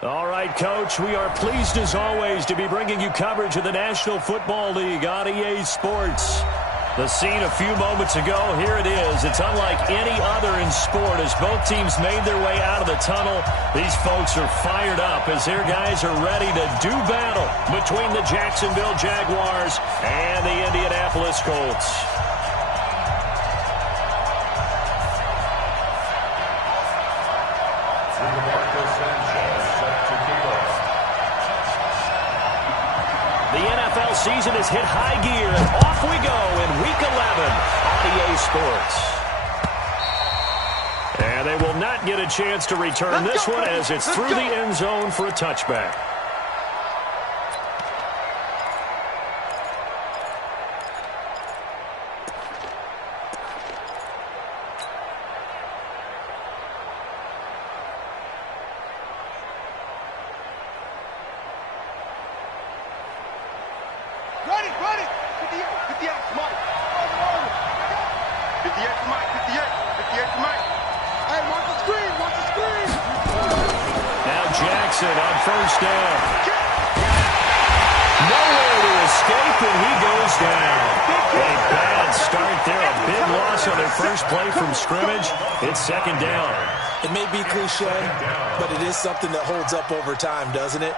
All right, Coach, we are pleased as always to be bringing you coverage of the National Football League on EA Sports. The scene a few moments ago, here it is. It's unlike any other in sport as both teams made their way out of the tunnel. These folks are fired up as their guys are ready to do battle between the Jacksonville Jaguars and the Indianapolis Colts. The NFL season has hit high gear, and off we go in Week 11 on EA Sports. And they will not get a chance to return this one as it's through the end zone for a touchback. It's second down. It may be cliche, but it is something that holds up over time, doesn't it?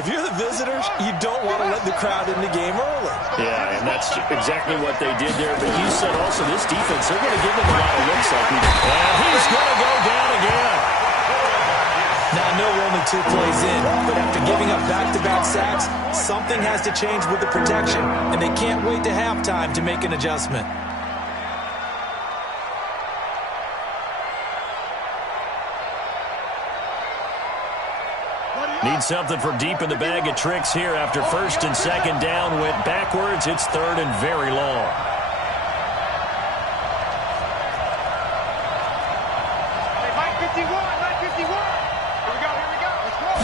If you're the visitors, you don't want to let the crowd in the game early. Yeah, and that's exactly what they did there. But you said also this defense, they're going to give them a lot of looks like we did. And he's going to go down again. Now, I know we're only 2 plays in, but after giving up back-to-back sacks, something has to change with the protection, and they can't wait to halftime to make an adjustment. Need something from deep in the bag of tricks here after first and second down went backwards. It's third and very long. Hey, Mike 51, Mike 51. Here we go. Let's go.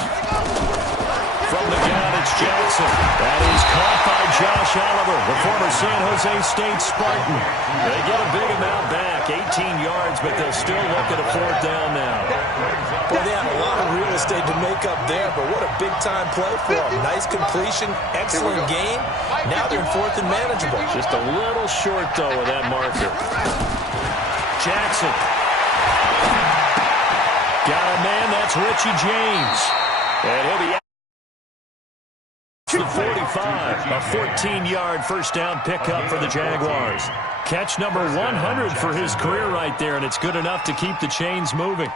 From the gun, it's Jackson. That is caught by Josh Oliver, the former San Jose State Spartan. They get a big amount back, 18 yards, but they'll still look at a fourth down now. Well, they had a lot of real estate to make up there, but what a big-time play for them. Nice completion, excellent game. Now they're in fourth and manageable. Just a little short, though, of that marker. Jackson. Got a man, that's Richie James. And he'll be out to the 45. A 14-yard first down pickup for the Jaguars. Catch number 100 for his career right there, and it's good enough to keep the chains moving.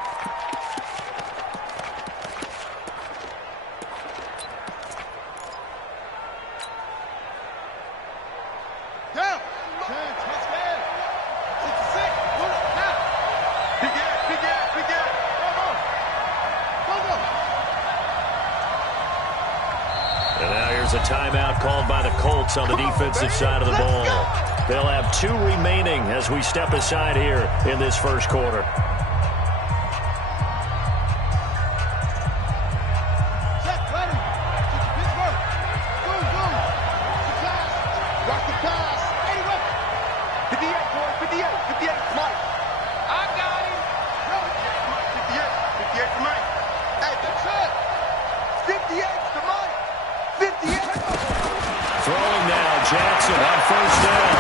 A timeout called by the Colts on the defensive side of the ball. They'll have 2 remaining as we step aside here in this first quarter. Jackson on first down.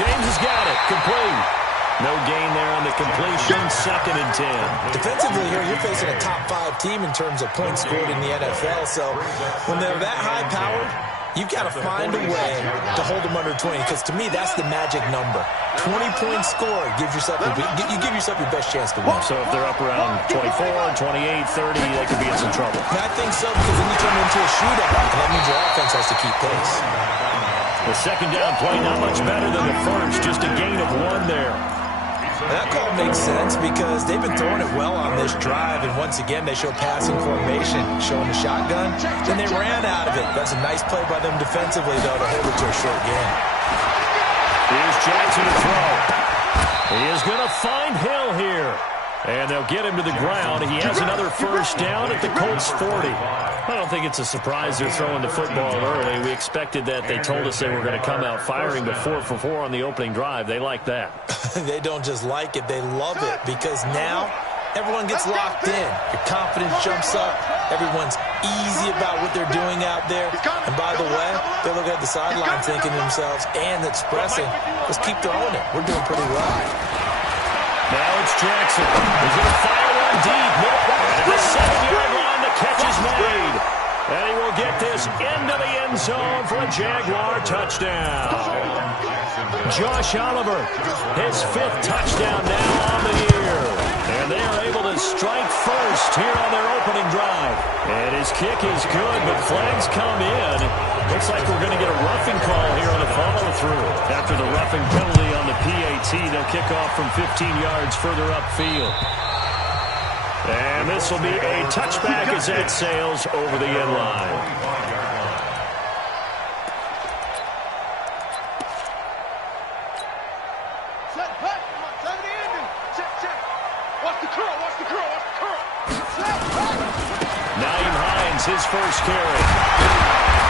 James has got it. Complete. No gain there on the completion. Second and 10. Defensively here, you're facing a top 5 team in terms of points scored in the NFL. So when they're that high-powered, you've got to find a way to hold them under 20. Because to me, that's the magic number. 20 points scored gives yourself you give yourself your best chance to win. So if they're up around 24, 28, 30, they could be in some trouble. And I think so, because then you turn into a shootout, and that means your offense has to keep pace. The second down play not much better than the first, just a gain of 1 there. And that call makes sense because they've been throwing it well on this drive, and once again they show passing formation, showing the shotgun. Then they ran out of it. That's a nice play by them defensively, though, to hold it to a short game. Here's Jackson to throw. He is going to find Hill here. And they'll get him to the ground. He has another first down at the Colts 40. I don't think it's a surprise they're throwing the football early. We expected that. They told us they were going to come out firing the 4 for 4 on the opening drive. They like that. They don't just like it, they love it, because now everyone gets locked in. Your confidence jumps up. Everyone's easy about what they're doing out there. And by the way, they're looking at the sideline thinking to themselves and expressing, let's keep throwing it. We're doing pretty well. Now it's Jackson. He's going to fire one deep. At the 7-yard line, the catch is made. And he will get this into the end zone for a Jaguar touchdown. Josh Oliver, his 5th touchdown now on the year. And they are able to strike first here on their opening drive. And his kick is good, but flags come in. Looks like we're going to get a roughing call here on the follow-through. After the roughing penalty on the PAT, they'll kick off from 15 yards further upfield. And this will be a touchback as that sails over the end line. Set, hey, come on, set the ending. Set. Watch the curl, watch the curl, watch the curl. Set, hey. Naeem Hines, his first carry.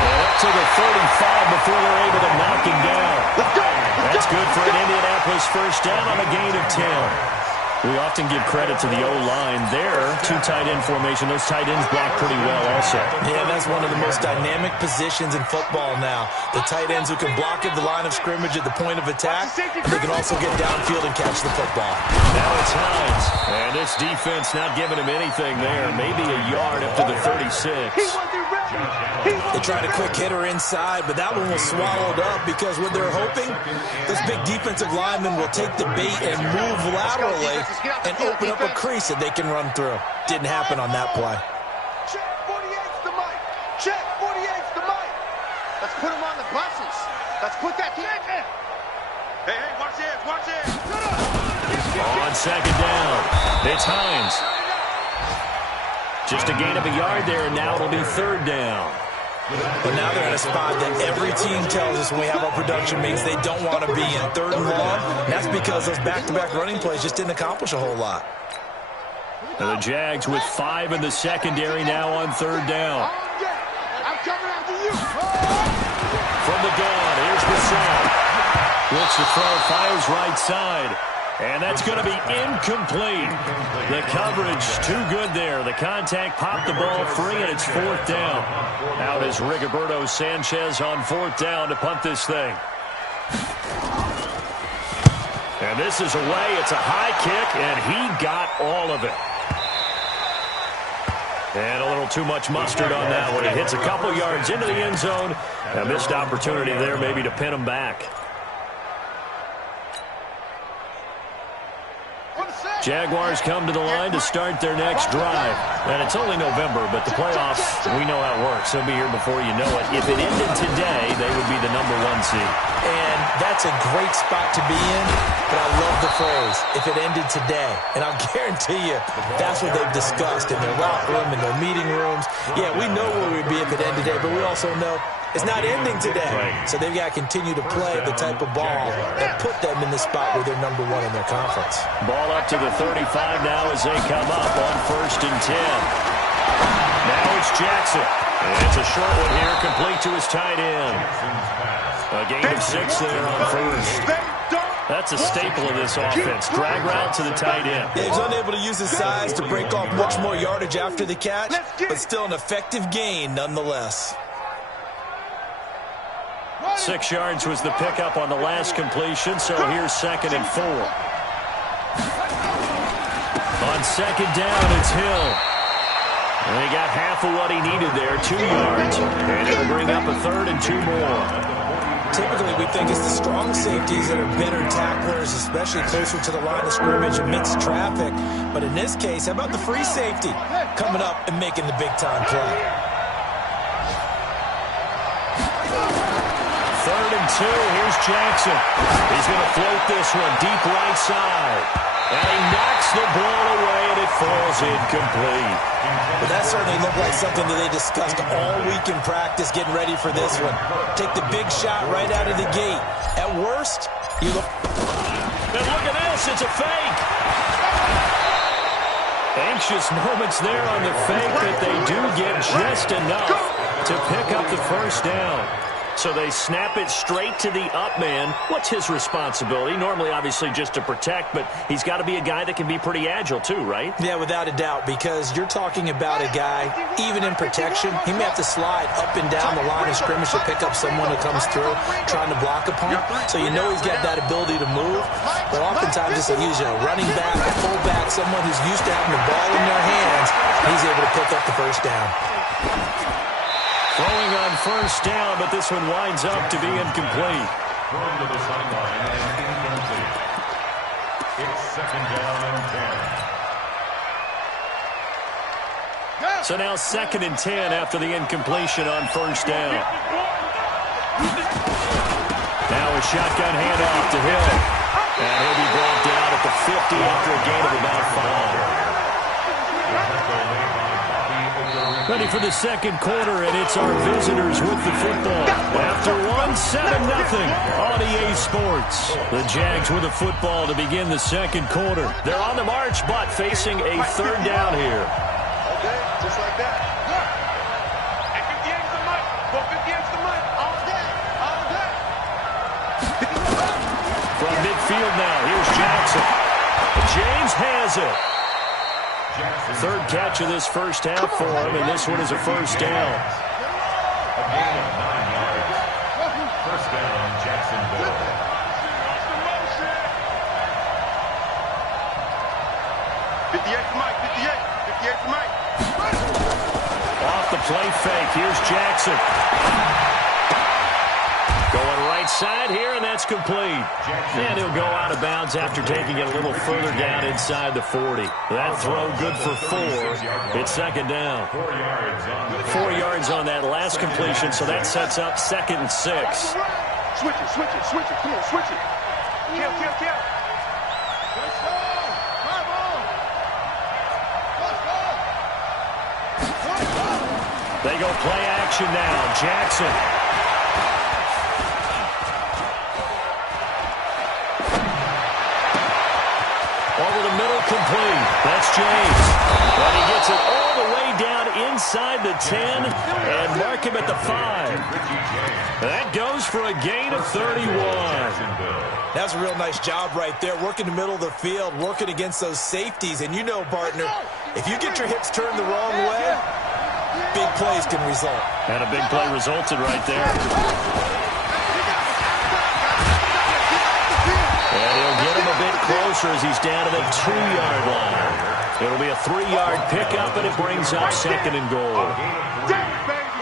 And up to the 35 before they're able to knock him down. Let's go. That's good for an Indianapolis first down on a gain of 10. We often give credit to the O-line there. 2 tight end formation. Those tight ends block pretty well also. Yeah, that's one of the most dynamic positions in football now. The tight ends who can block at the line of scrimmage at the point of attack. And they can also get downfield and catch the football. Now it's Hines. And this defense not giving him anything there. Maybe a yard up to the 36. He wasn't ready. They tried a quick hitter inside, but that one was swallowed up because what they're hoping, those big defensive linemen will take the bait and move laterally and open up a crease that they can run through. Didn't happen on that play. Check 48's the mic. Check 48's the mic. Let's put him on the buses. Let's put that check in. Hey, watch this, watch this. On second down, it's Hines. Just a gain of a yard there, and now it'll be 3rd down. But now they're in a spot that every team tells us when we have our production meetings they don't want to be in, 3rd and long. And that's because those back-to-back running plays just didn't accomplish a whole lot. And the Jags with 5 in the secondary now on 3rd down. I'm coming after you. From the gun, here's Bissell. Looks to throw, fires right side. And that's going to be incomplete. The coverage too good there. The contact popped the ball free, and it's 4th down. Out is Rigoberto Sanchez on 4th down to punt this thing. And this is away. It's a high kick, and he got all of it. And a little too much mustard on that one. It hits a couple yards into the end zone. A missed opportunity there maybe to pin him back. Jaguars come to the line to start their next drive. And it's only November, but the playoffs, we know how it works. They'll be here before you know it. If it ended today, they would be the #1 seed. And that's a great spot to be in, but I love the phrase, if it ended today. And I'll guarantee you, that's what they've discussed in their locker room, in their meeting rooms. Yeah, we know where we'd be if it ended today, but we also know it's not ending today. Right. So they've got to continue to play the type of ball that put them in the spot where they're #1 in their conference. Ball up to the 35 now as they come up on 1st and 10. Now it's Jackson. And it's a short one here, complete to his tight end. A gain of 6 there on 1st. That's a staple of this offense. Drag route to the tight end. Yeah, he's unable to use his size to break off much more yardage after the catch, but still an effective gain nonetheless. 6 yards was the pickup on the last completion, so here's 2nd and 4. On 2nd down, it's Hill. And he got half of what he needed there, 2 yards. And it'll bring up a 3rd and 2 more. Typically, we think it's the strong safeties that are better tacklers, especially closer to the line of scrimmage amidst traffic. But in this case, how about the free safety coming up and making the big-time play? 3rd and 2, here's Jackson. He's going to float this one deep right side. And he knocks the ball away, and it falls incomplete. But that certainly looked like something that they discussed all week in practice getting ready for this one. Take the big shot right out of the gate. At worst, you look... And look at this, it's a fake. Anxious moments there on the fake, but they do get just enough to pick up the 1st down. So they snap it straight to the up man. What's his responsibility? Normally, obviously, just to protect, but he's got to be a guy that can be pretty agile too, right? Yeah, without a doubt, because you're talking about a guy, even in protection, he may have to slide up and down the line of scrimmage to pick up someone who comes through trying to block a punt. So you know he's got that ability to move, but oftentimes it's a running back, a fullback, someone who's used to having the ball in their hands, he's able to pick up the first down. Throwing on first down, but this one winds up to be incomplete. Thrown to the sideline and incomplete. It's 2nd down and 10. So now 2nd and 10 after the incompletion on first down. Now a shotgun handoff to Hill. And he'll be brought down at the 50 after a gain of about 5. Ready for the second quarter, and it's our visitors with the football. After one, 7-0 on EA Sports. The Jags with the football to begin the second quarter. They're on the march, but facing a third down here. Okay, just like that. And 58's the mic. Go 58's the mic. All day. All day. From midfield now, here's Jackson. James has it. Third catch of this first half for him, and this one is a first down. A gain of 9 yards. First down, Jacksonville. 58's the mic. 58's the mic. Off the play fake, here's Jackson. Going right side here, and that's complete. And he'll go out of bounds after taking it a little further down inside the 40. That throw good for 4. It's 2nd down. 4 yards on that last completion, so that sets up 2nd and 6. Switch it. Come on, switch it. Kill. Let's go. Come on. Let's go. They go play action now. Jackson. Over the middle, complete. That's James. And he gets it all the way down inside the 10 and mark him at the 5. That goes for a gain of 31. That's a real nice job right there, working the middle of the field, working against those safeties. And you know, partner, if you get your hips turned the wrong way, big plays can result. And a big play resulted right there. And he'll get him a bit closer as he's down to the 2-yard line. It'll be a 3-yard pickup, and it brings up 2nd and goal.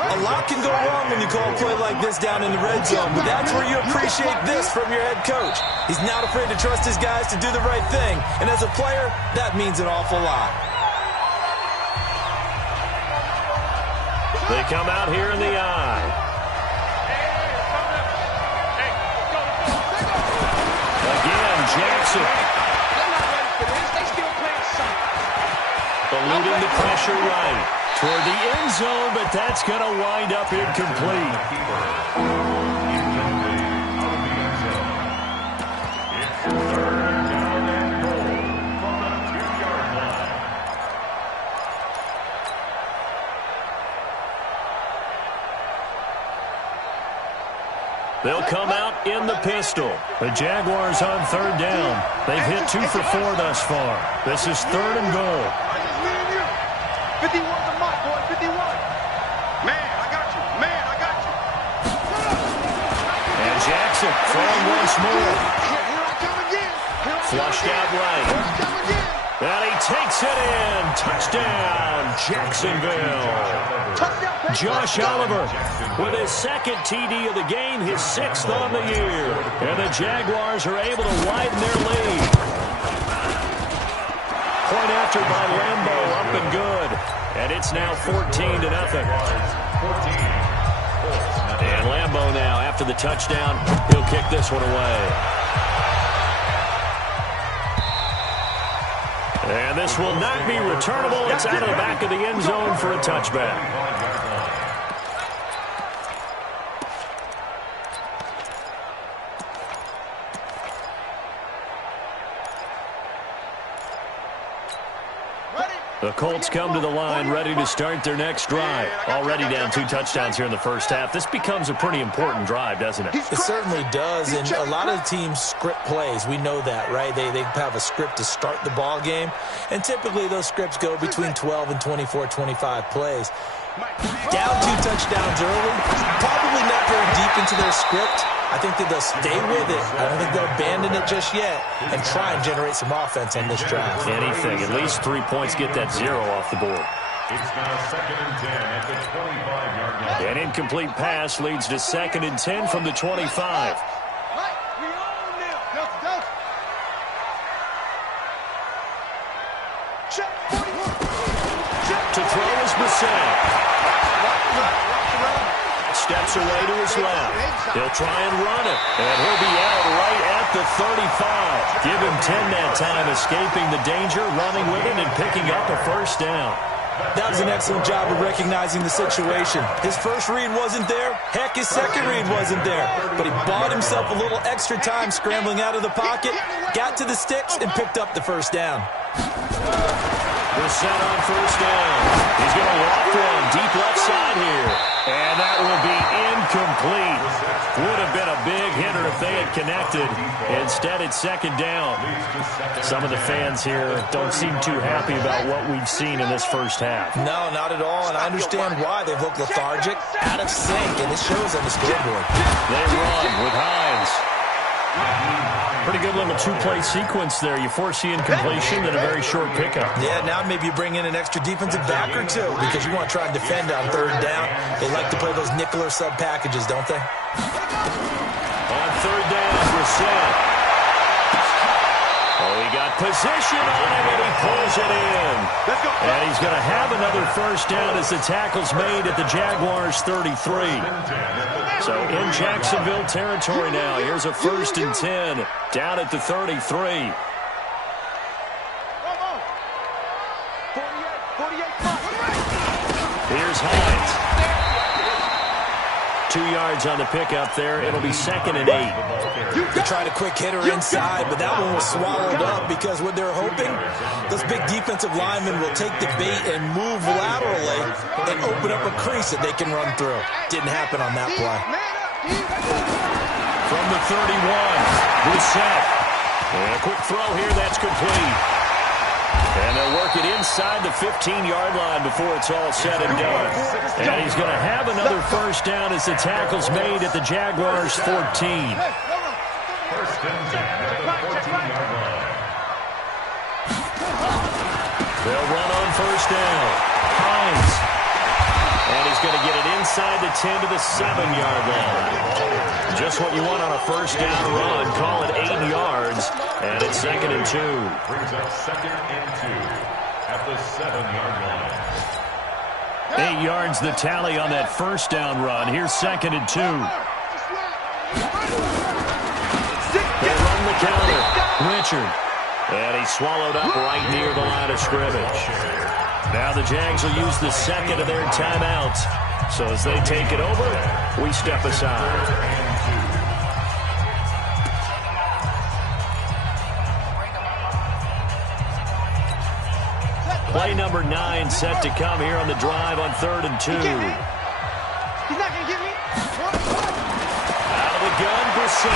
A lot can go wrong when you call a play like this down in the red zone, but that's where you appreciate this from your head coach. He's not afraid to trust his guys to do the right thing, and as a player, that means an awful lot. They come out here in the eye. Again, Jackson. Eluding the pressure right toward the end zone, but that's going to wind up incomplete. They'll come out in the pistol. The Jaguars on third down. They've hit 2 for 4 thus far. This is 3rd and goal. 51's the mic, boy. 51. Man, I got you. And Jackson throwing once more. Here I come again. Flushed out right. And he takes it in. Touchdown, Jacksonville. Josh Oliver with his 2nd TD of the game, his 6th on the year. And the Jaguars are able to widen their lead. Point after by Lambo, up and good. And it's now 14-0. And Lambo now, after the touchdown, he'll kick this one away. And this will not be returnable. It's out of the back of the end zone for a touchback. Ready? The Colts come to the line ready to start their next drive. Already down 2 touchdowns here in the first half. This becomes a pretty important drive, doesn't it? It certainly does, and a lot of the teams script plays. We know that, right? They have a script to start the ball game, and typically those scripts go between 12 and 24, 25 plays. Down 2 touchdowns early, probably not very deep into their script. I think that they'll stay with it. I don't think they'll abandon it just yet and try and generate some offense on this drive. Anything. At least 3 points, get that 0 off the board. It's now 2nd and 10 at the 25-yard line. An incomplete pass leads to 2nd and 10 from the 25. To throw is Bissett. Steps away to his left. He'll try and run it, and he'll be out right at the 35. Give him 10 that time, escaping the danger, running with it, and picking up a first down. That was an excellent job of recognizing the situation. His first read wasn't there. Heck, his second read wasn't there. But he bought himself a little extra time scrambling out of the pocket, got to the sticks, and picked up the first down. Bissett on first down. He's going to walk one deep left side here. And that will be incomplete. Would have been a big hitter if they had connected. Instead, it's 2nd down. Some of the fans here don't seem too happy about what we've seen in this first half. No, not at all, and I understand why. They've looked lethargic, out of sync, and it shows on the scoreboard. They run with Hines. Pretty good little 2-play sequence there. You force the incompletion, then a very short pickup. Yeah, now maybe you bring in an extra defensive back or 2 because you want to try and defend on 3rd down. They like to play those nickel or sub packages, don't they? On 3rd down, Bissett. Oh, he got position on him, and he pulls it in. And he's going to have another first down as the tackle's made at the Jaguars' 33. So in Jacksonville territory now. Here's a 1st and 10 down at the 33. Here's Hines. 2 yards on the pickup there. It'll be 2nd and 8. They tried a quick hitter inside, but that one was swallowed up because what they're hoping, those big defensive linemen will take the bait and move laterally and open up a crease that they can run through. Didn't happen on that play. From the 31, Bissett. And a quick throw here, that's complete. And they'll work it inside the 15-yard line before it's all said and done. And he's going to have another first down as the tackle's made at the Jaguars' 14. 1st and 10 at the 14-yard line. They'll run on first down. Hines. And he's going to get it inside the 10 to the 7-yard line. Just what you want on a first down run. Call it 8 yards. And it's 2nd and 2. Brings up 2nd and 2 at the 7-yard line. 8 yards the tally on that first down run. Here's 2nd and 2. They run the counter. Richard. And he's swallowed up right near the line of scrimmage. Now the Jags will use the 2nd of their timeouts. So as they take it over, we step aside. Play number 9 set to come here on the drive on 3rd and 2. He's not going to get me. Out of the gun, Bissett.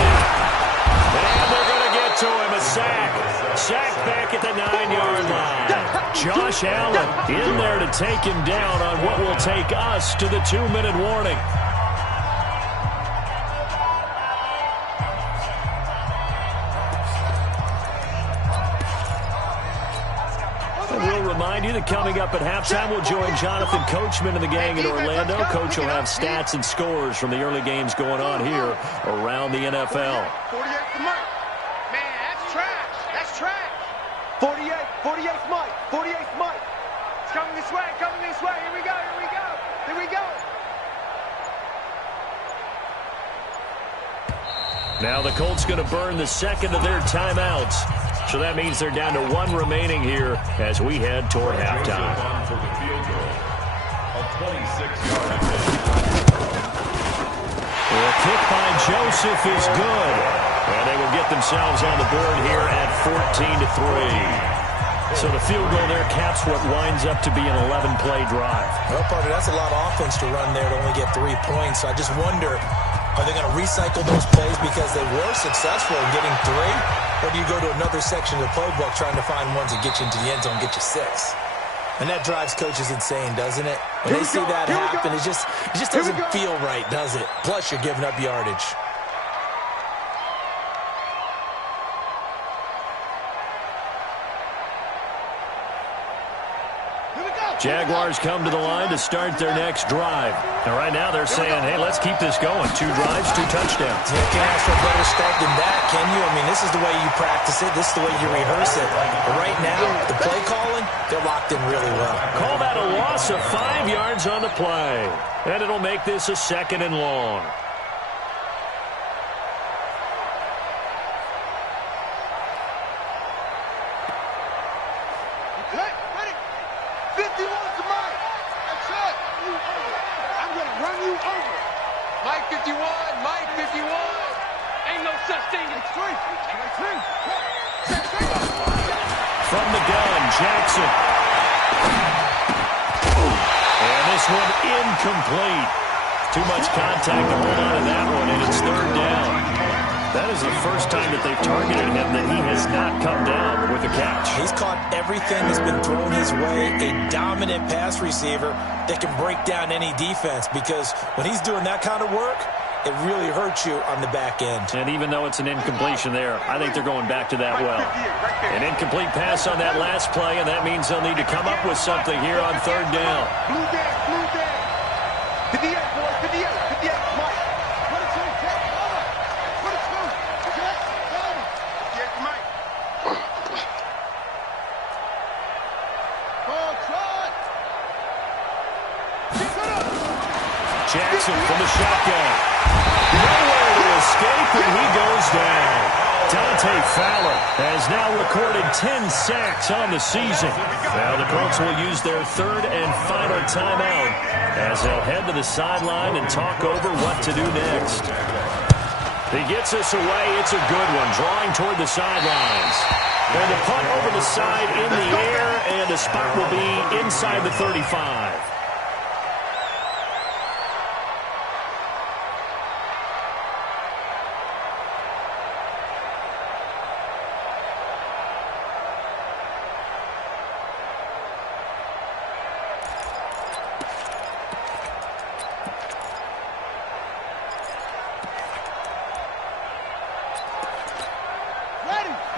And they're going to get to him. A sack. Sack back at the 9-yard line. Josh Allen in there to take him down on what will take us to the 2-minute warning. Remind you that coming up at halftime, we'll join Jonathan Coachman and the gang in Orlando. Coach will have stats and scores from the early games going on here around the NFL. 48 for Mike. Man, that's trash. That's trash. 48 Mike. 48 Mike. It's coming this way. Coming this way. Here we go. Here we go. Here we go. Now the Colts going to burn the 2nd of their timeouts. So that means they're down to 1 remaining here as we head toward halftime. For the field goal. A 26-yard attempt. The kick by Joseph is good. And they will get themselves on the board here at 14-3. So the field goal there caps what winds up to be an 11-play drive. Well, partner, that's a lot of offense to run there to only get 3 points. So I just wonder, are they going to recycle those plays because they were successful in getting 3? Or do you go to another section of the playbook trying to find ones that get you into the end zone and get you 6? And that drives coaches insane, doesn't it? When they see that happen, it just doesn't feel right, does it? Plus, you're giving up yardage. Jaguars come to the line to start their next drive. And right now they're saying, hey, let's keep this going. 2 drives, 2 touchdowns. You can't ask for a better start than that, can you? I mean, this is the way you practice it. This is the way you rehearse it. But right now, the play calling, they're locked in really well. Call that a loss of 5 yards on the play. And it'll make this a 2nd and long. From the gun, Jackson. And this one incomplete. Too much contact to hold on to that one, and it's 3rd down. That is the first time that they've targeted him that he has not come down with a catch. He's caught everything that's been thrown his way. A dominant pass receiver that can break down any defense, because when he's doing that kind of work, it really hurts you on the back end. And even though it's an incompletion there, I think they're going back to that well. An incomplete pass on that last play, and that means they'll need to come up with something here on 3rd down. Blue down. 58, boys, 58, Mike. What a two, what a two. Mike. Oh, try. Jackson from the shotgun. Nowhere to escape, and he goes down. Dante Fowler has now recorded 10 sacks on the season. Now the Colts will use their 3rd and final timeout as they'll head to the sideline and talk over what to do next. He gets us away. It's a good one, drawing toward the sidelines. And the punt over the side in the air, and the spot will be inside the 35.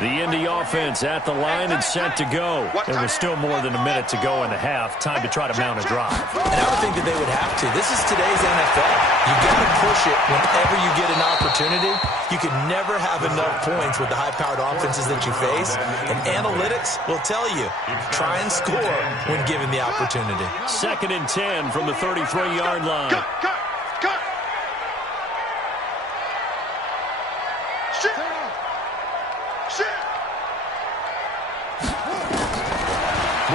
The Indy offense at the line and set to go. There was still more than a minute to go in the half. Time to try to mount a drive. And I would think that they would have to. This is today's NFL. You got to push it whenever you get an opportunity. You can never have enough points with the high-powered offenses that you face. And analytics will tell you, try and score when given the opportunity. 2nd and 10 from the 33-yard line. Cut.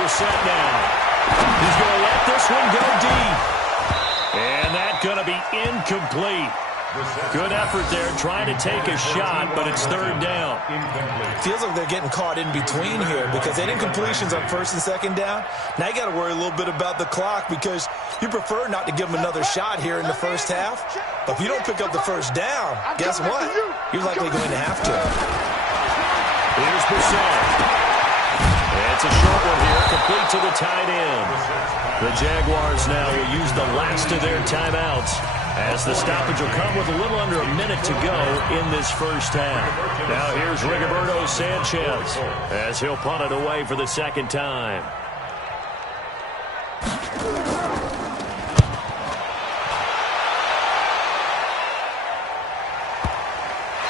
Set now. He's going to let this one go deep. And that's going to be incomplete. Good effort there, trying to take a shot, but it's 3rd down. Feels like they're getting caught in between here because they did incompletions on 1st and 2nd down. Now you got to worry a little bit about the clock because you prefer not to give them another shot here in the first half. But if you don't pick up the 1st down, guess what? You're likely going to have to. Here's Brissett. It's a short one here, complete to the tight end. The Jaguars now will use the last of their timeouts as the stoppage will come with a little under a minute to go in this first half. Now here's Rigoberto Sanchez as he'll punt it away for the 2nd time.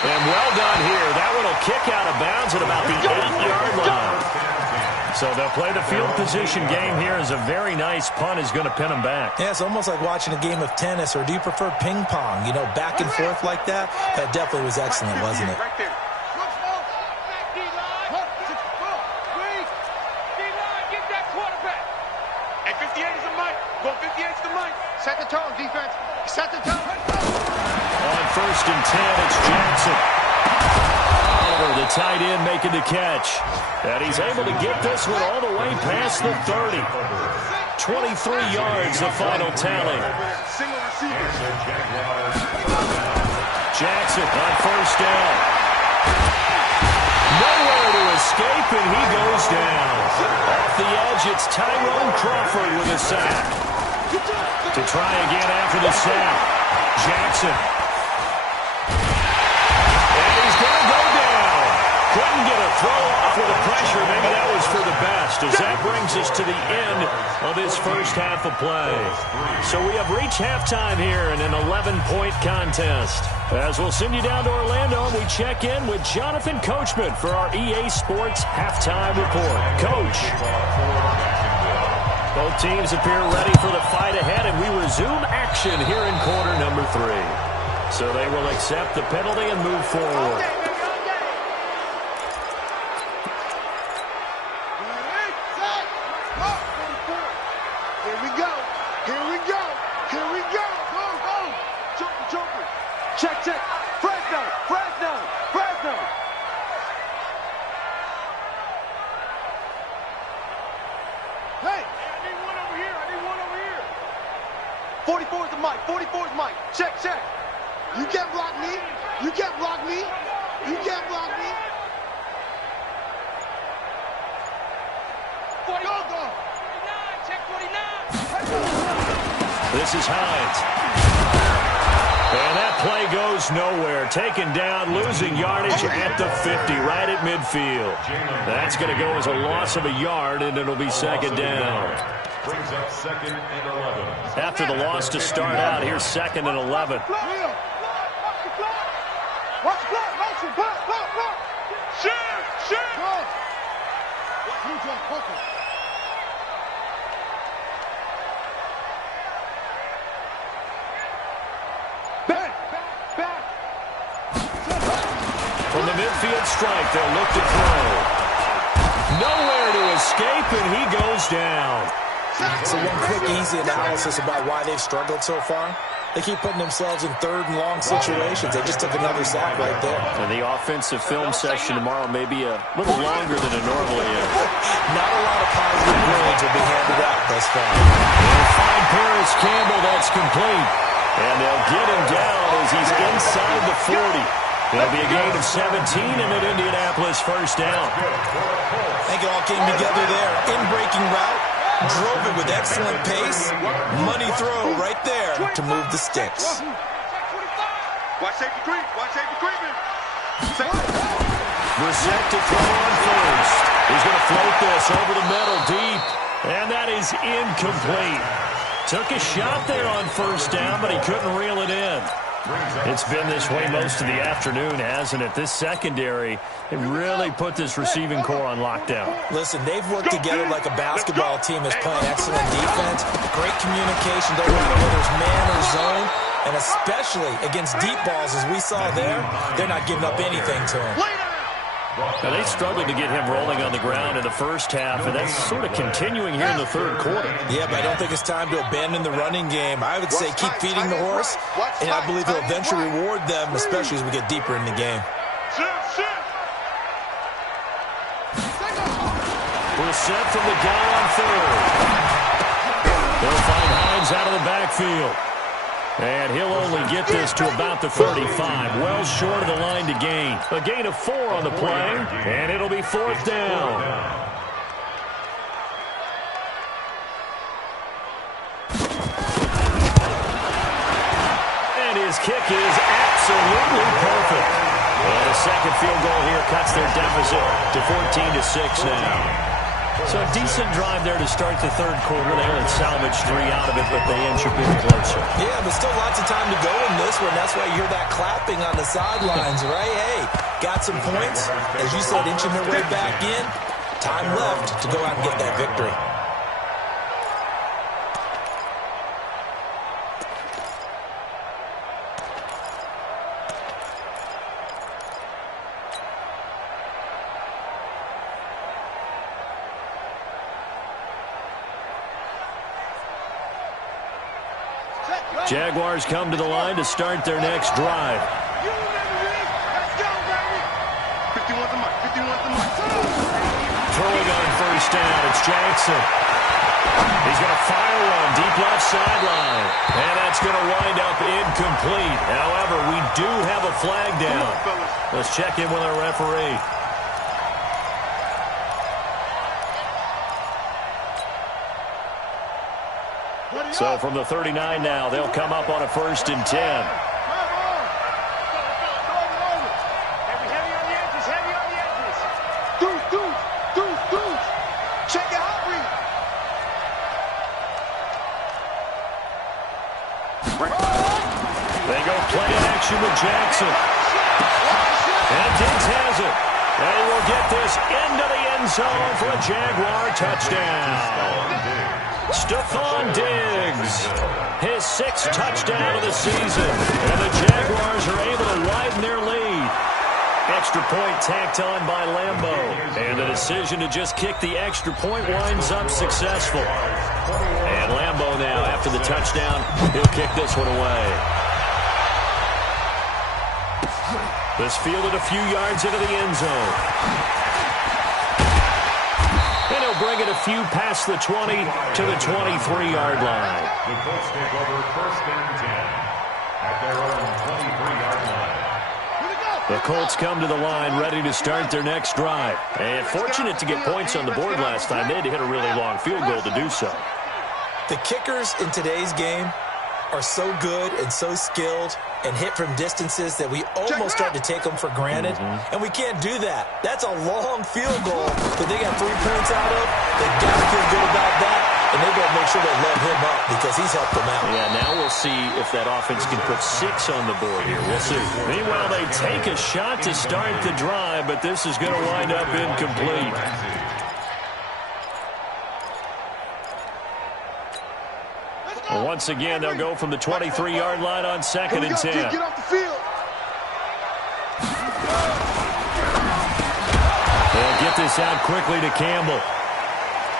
And well done here. That one will kick out of bounds at about the 8-yard line. So they'll play the field position game here as a very nice punt is going to pin them back. Yeah, it's almost like watching a game of tennis, or do you prefer ping pong? You know, back and forth like that? That definitely was excellent, wasn't it? Right there. Get that quarterback. At 58 is the mic. Go 58 is the mic. Set the tone, defense. Set the tone. On 1st and 10, it's Jackson. Oliver the tight end, making the catch. And he's able to get this one all the way past the 30. 23 yards, the final tally. Jackson on first down. Nowhere to escape, and he goes down. Off the edge, it's Tyrone Crawford with a sack. To try again after the sack. Jackson. And he's going to go down. Couldn't get a throw off with the pressure. Maybe that was for the best, as that brings us to the end of this first half of play. So we have reached halftime here in an 11-point contest. As we'll send you down to Orlando, we check in with Jonathan Coachman for our EA Sports Halftime Report. Coach. Both teams appear ready for the fight ahead, and we resume action here in quarter number 3. So they will accept the penalty and move forward. Check. Fresno. Hey, I need one over here. 44 is the mic. Check. You can't block me. Go. 49, check 49. This is Hines. And that play goes nowhere. Taken down, losing yardage at the 50, right at midfield. That's going to go as a loss of a yard, and it'll be second down. Brings up second and 11. After the loss to start out, here's second and 11. Watch the block, motion, block. Shoot. Back. From the midfield strike, they'll look to throw. Nowhere to escape, and he goes down. So one quick, easy analysis about why they've struggled so far. They keep putting themselves in third and long situations. They just took another sack right there. And the offensive film session tomorrow may be a little longer than it normally is. Not a lot of positive grades will be handed out thus far. They'll find Paris Campbell. That's complete. And they'll get him down as he's inside the 40. It'll be a gain of 17 and an Indianapolis first down. I think it all came together there. In-breaking route. Drove it with excellent pace. Money throw right there to move the sticks. Watch safety creep. Brissett to throw on first. He's going to float this over the middle deep. And that is incomplete. Took a shot there on first down, but he couldn't reel it in. It's been this way most of the afternoon, hasn't it? This secondary, it really put this receiving core on lockdown. Listen, they've worked together like a basketball team that's playing excellent defense. Great communication. Don't matter whether it's man or zone. And especially against deep balls, as we saw there, they're not giving up anything to him. Now, they struggled to get him rolling on the ground in the first half, and that's sort of continuing here in the third quarter. Yeah, but I don't think it's time to abandon the running game. I would say keep feeding the horse, and I believe he'll eventually reward them, especially as we get deeper in the game. Brissett from the gun on third. They'll find Hines out of the backfield. And he'll only get this to about the 35. Well short of the line to gain. A gain of 4 on the play, and it'll be fourth down. And his kick is absolutely perfect. And a second field goal here cuts their deficit to 14-6 now. So a decent drive there to start the third quarter. They only salvaged 3 out of it, but they inch a bit closer. Yeah, but still lots of time to go in this one. That's why you hear that clapping on the sidelines, right? Hey, got some points. As you said, inching their way back in. Time left to go out and get that victory. Jaguars come to the line to start their next drive. 51 Throwing on first down, it's Jackson. He's going to fire one deep left sideline. And that's going to wind up incomplete. However, we do have a flag down. Let's check in with our referee. So from the 39 now, they'll come up on a 1st and 10. They go play action with Jackson. And Diggs has it. They will get this into the end zone for a Jaguar touchdown. Stephon Diggs, his 6th touchdown of the season. And the Jaguars are able to widen their lead. Extra point tacked on by Lambo. And the decision to just kick the extra point winds up successful. And Lambo now, after the touchdown, he'll kick this one away. This fielded a few yards into the end zone. And he'll bring it a few past the 20 to the 23-yard line. The Colts take over 1st and 10 at their own 23-yard line. The Colts come to the line ready to start their next drive. And fortunate to get points on the board last time. They had to hit a really long field goal to do so. The kickers in today's game are so good and so skilled and hit from distances that we almost start to take them for granted. And we can't do that. That's a long field goal that they got 3 points out of. They got to feel good about that. And they got to make sure they load him up because he's helped them out. Yeah, now we'll see if that offense can put 6 on the board here. We'll see. Meanwhile, they take a shot to start the drive, but this is going to wind up incomplete. Well, once again, they'll go from the 23-yard line on 2nd and 10. Get off the field. They'll get this out quickly to Campbell.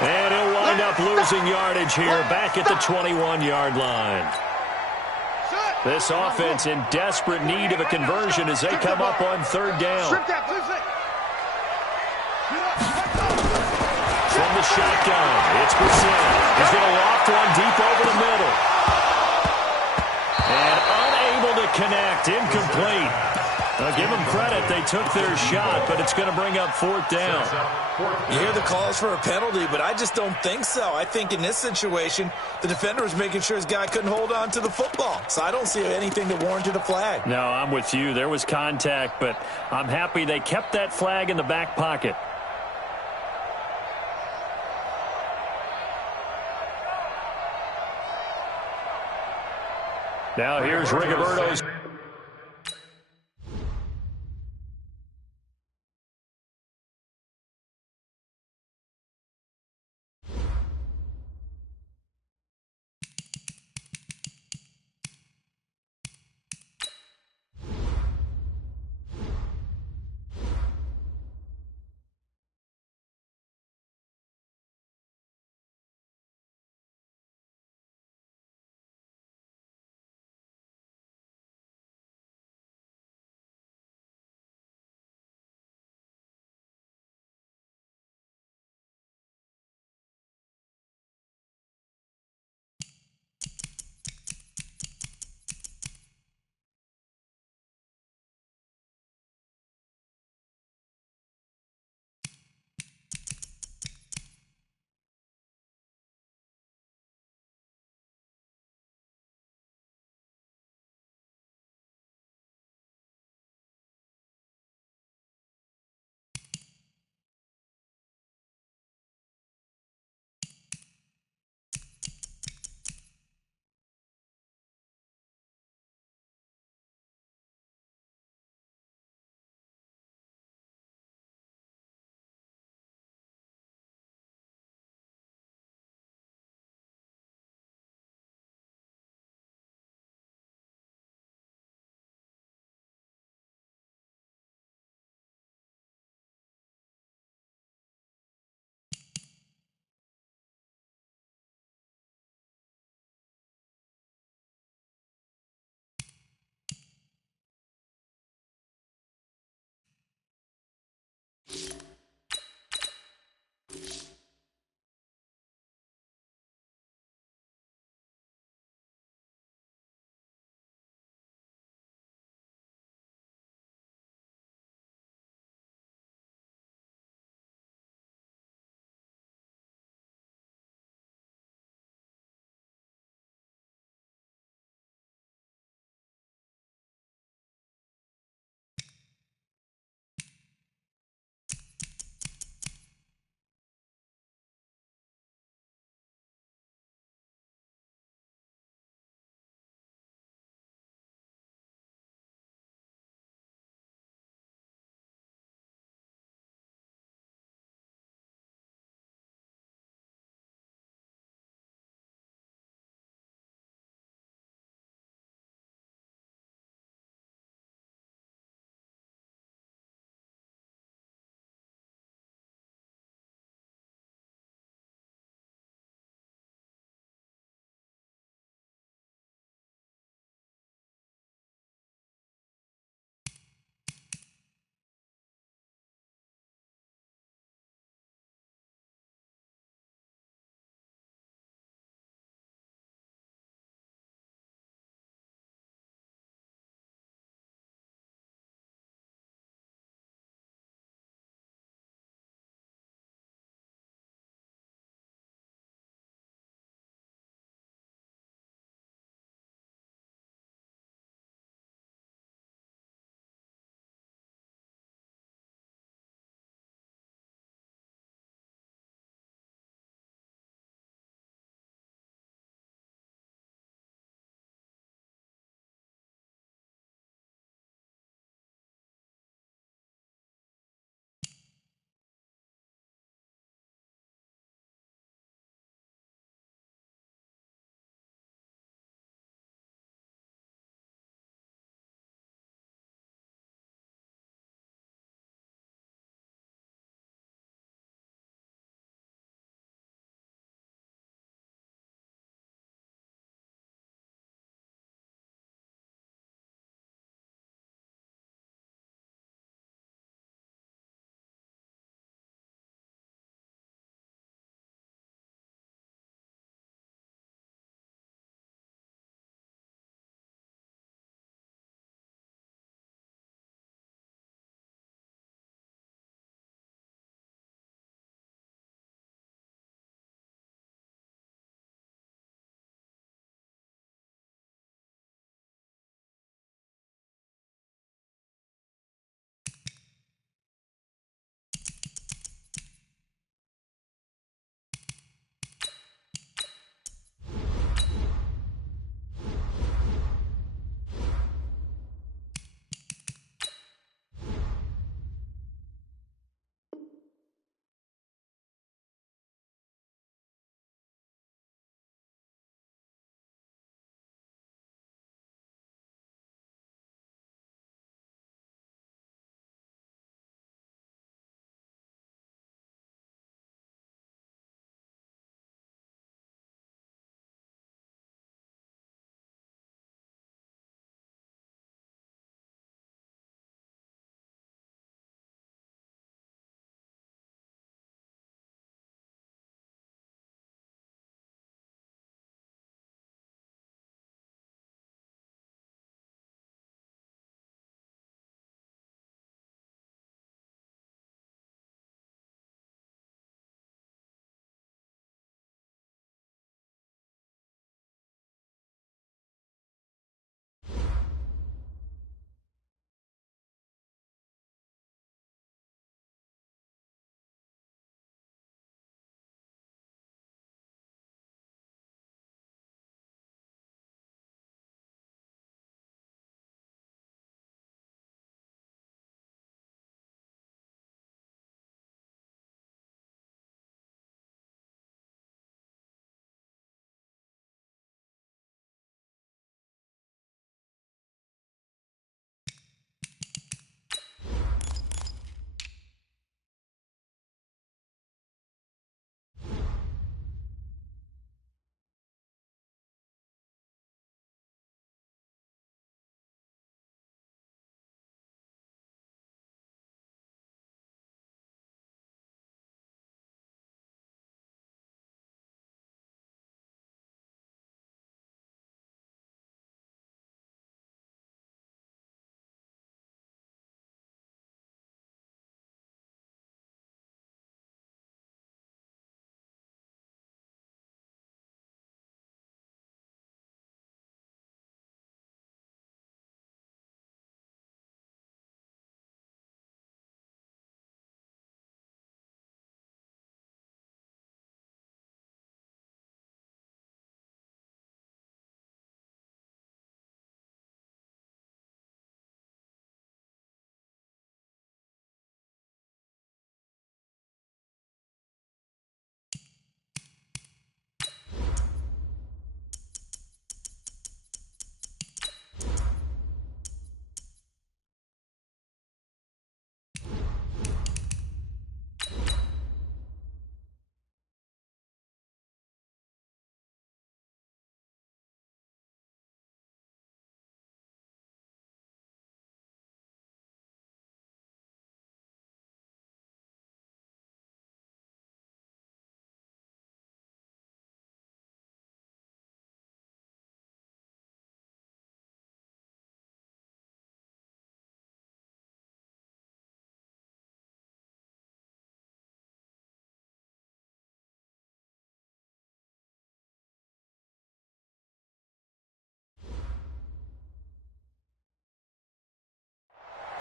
And he'll wind up losing yardage here back at the 21-yard line. This offense in desperate need of a conversion as they come up on 3rd down. From the shotgun, it's Brissett. He's going to loft one deep over the middle. And unable to connect, incomplete. Now, give them credit, they took their shot, but it's going to bring up 4th down. You hear the calls for a penalty, but I just don't think so. I think in this situation, the defender was making sure his guy couldn't hold on to the football. So I don't see anything that warranted a flag. No, I'm with you. There was contact, but I'm happy they kept that flag in the back pocket. Now here's Rigoberto's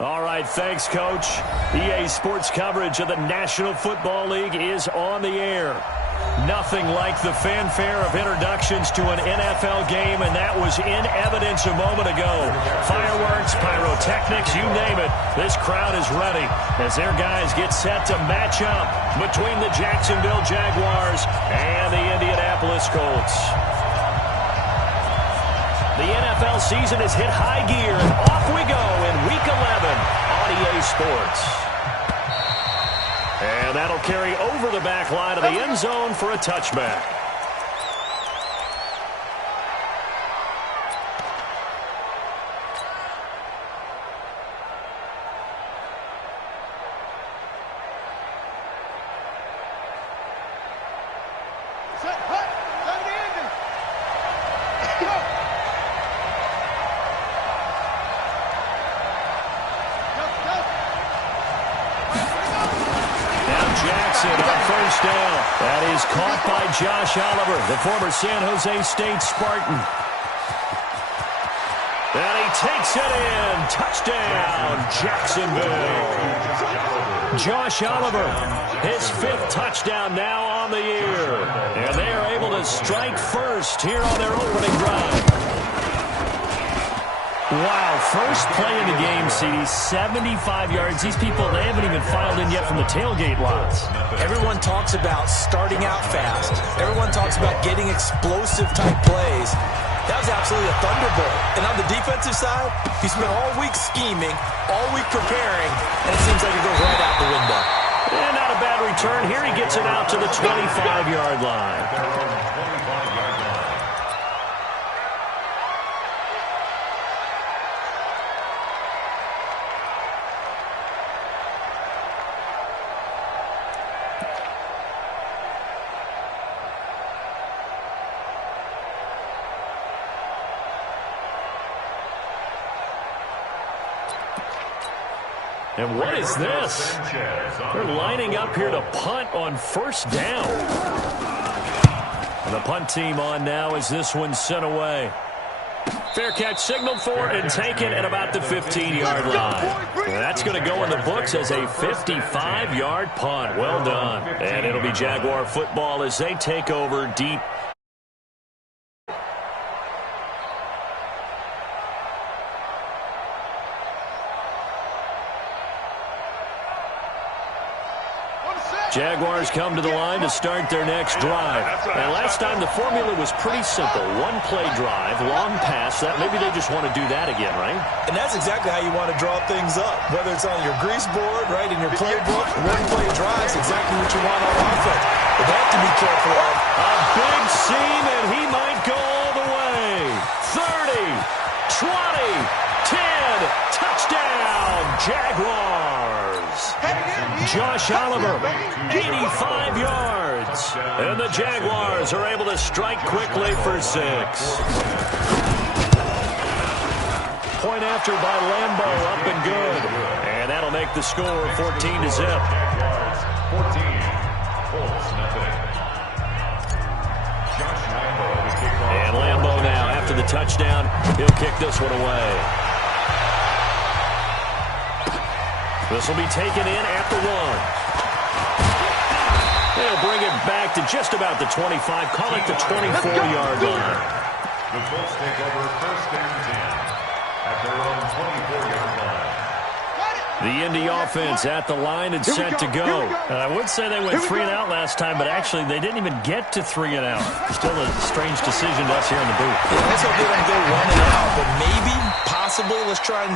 All right, thanks, Coach. EA Sports coverage of the National Football League is on the air. Nothing like the fanfare of introductions to an NFL game, and that was in evidence a moment ago. Fireworks, pyrotechnics, you name it. This crowd is ready as their guys get set to match up between the Jacksonville Jaguars and the Indianapolis Colts. The NFL season has hit high gear, and off we go in Week 11 on EA Sports. And that'll carry over the back line of the end zone for a touchback. That is caught by Josh Oliver, the former San Jose State Spartan. And he takes it in. Touchdown, Jacksonville. Josh Oliver, his 5th touchdown now on the year. And they are able to strike first here on their opening drive. Wow, first play in the game, CD, 75 yards. These people, they haven't even filed in yet from the tailgate lots. Everyone talks about starting out fast. Everyone talks about getting explosive-type plays. That was absolutely a thunderbolt. And on the defensive side, he spent all week scheming, all week preparing, and it seems like it goes right out the window. And not a bad return. Here he gets it out to the 25-yard line. And what is this? They're lining up here to punt on first down. And the punt team on now as this one's sent away. Fair catch signaled for and taken at about the 15-yard line. And that's going to go in the books as a 55-yard punt. Well done. And it'll be Jaguar football as they take over deep. Jaguars come to the line to start their next drive. And last time the formula was pretty simple. One-play drive, long pass. That maybe they just want to do that again, right? And that's exactly how you want to draw things up. Whether it's on your grease board, right, in your playbook, one-play drives, exactly what you want on offense. But they have to be careful of. A big seam, and he might go all the way. 30, 20, 10, touchdown, Jaguars. Josh Oliver, 85 yards. And the Jaguars are able to strike quickly for 6. Point after by Lambo, up and good. And that'll make the score 14-0. Jaguars 14, Colts nothing. Josh Lambo, the kickoff. And Lambo now, after the touchdown, he'll kick this one away. This will be taken in at the 1. They'll bring it back to just about the 25. Call it the 24-yard line. The Colts take over first and 10 at their own 24-yard line. The Indy offense at the line and set to go. I would say they went 3 and out last time, but actually they didn't even get to 3 and out. Still a strange decision to us here in the booth. Yeah, let's hope they don't go 1 and out, but maybe, possibly, let's try and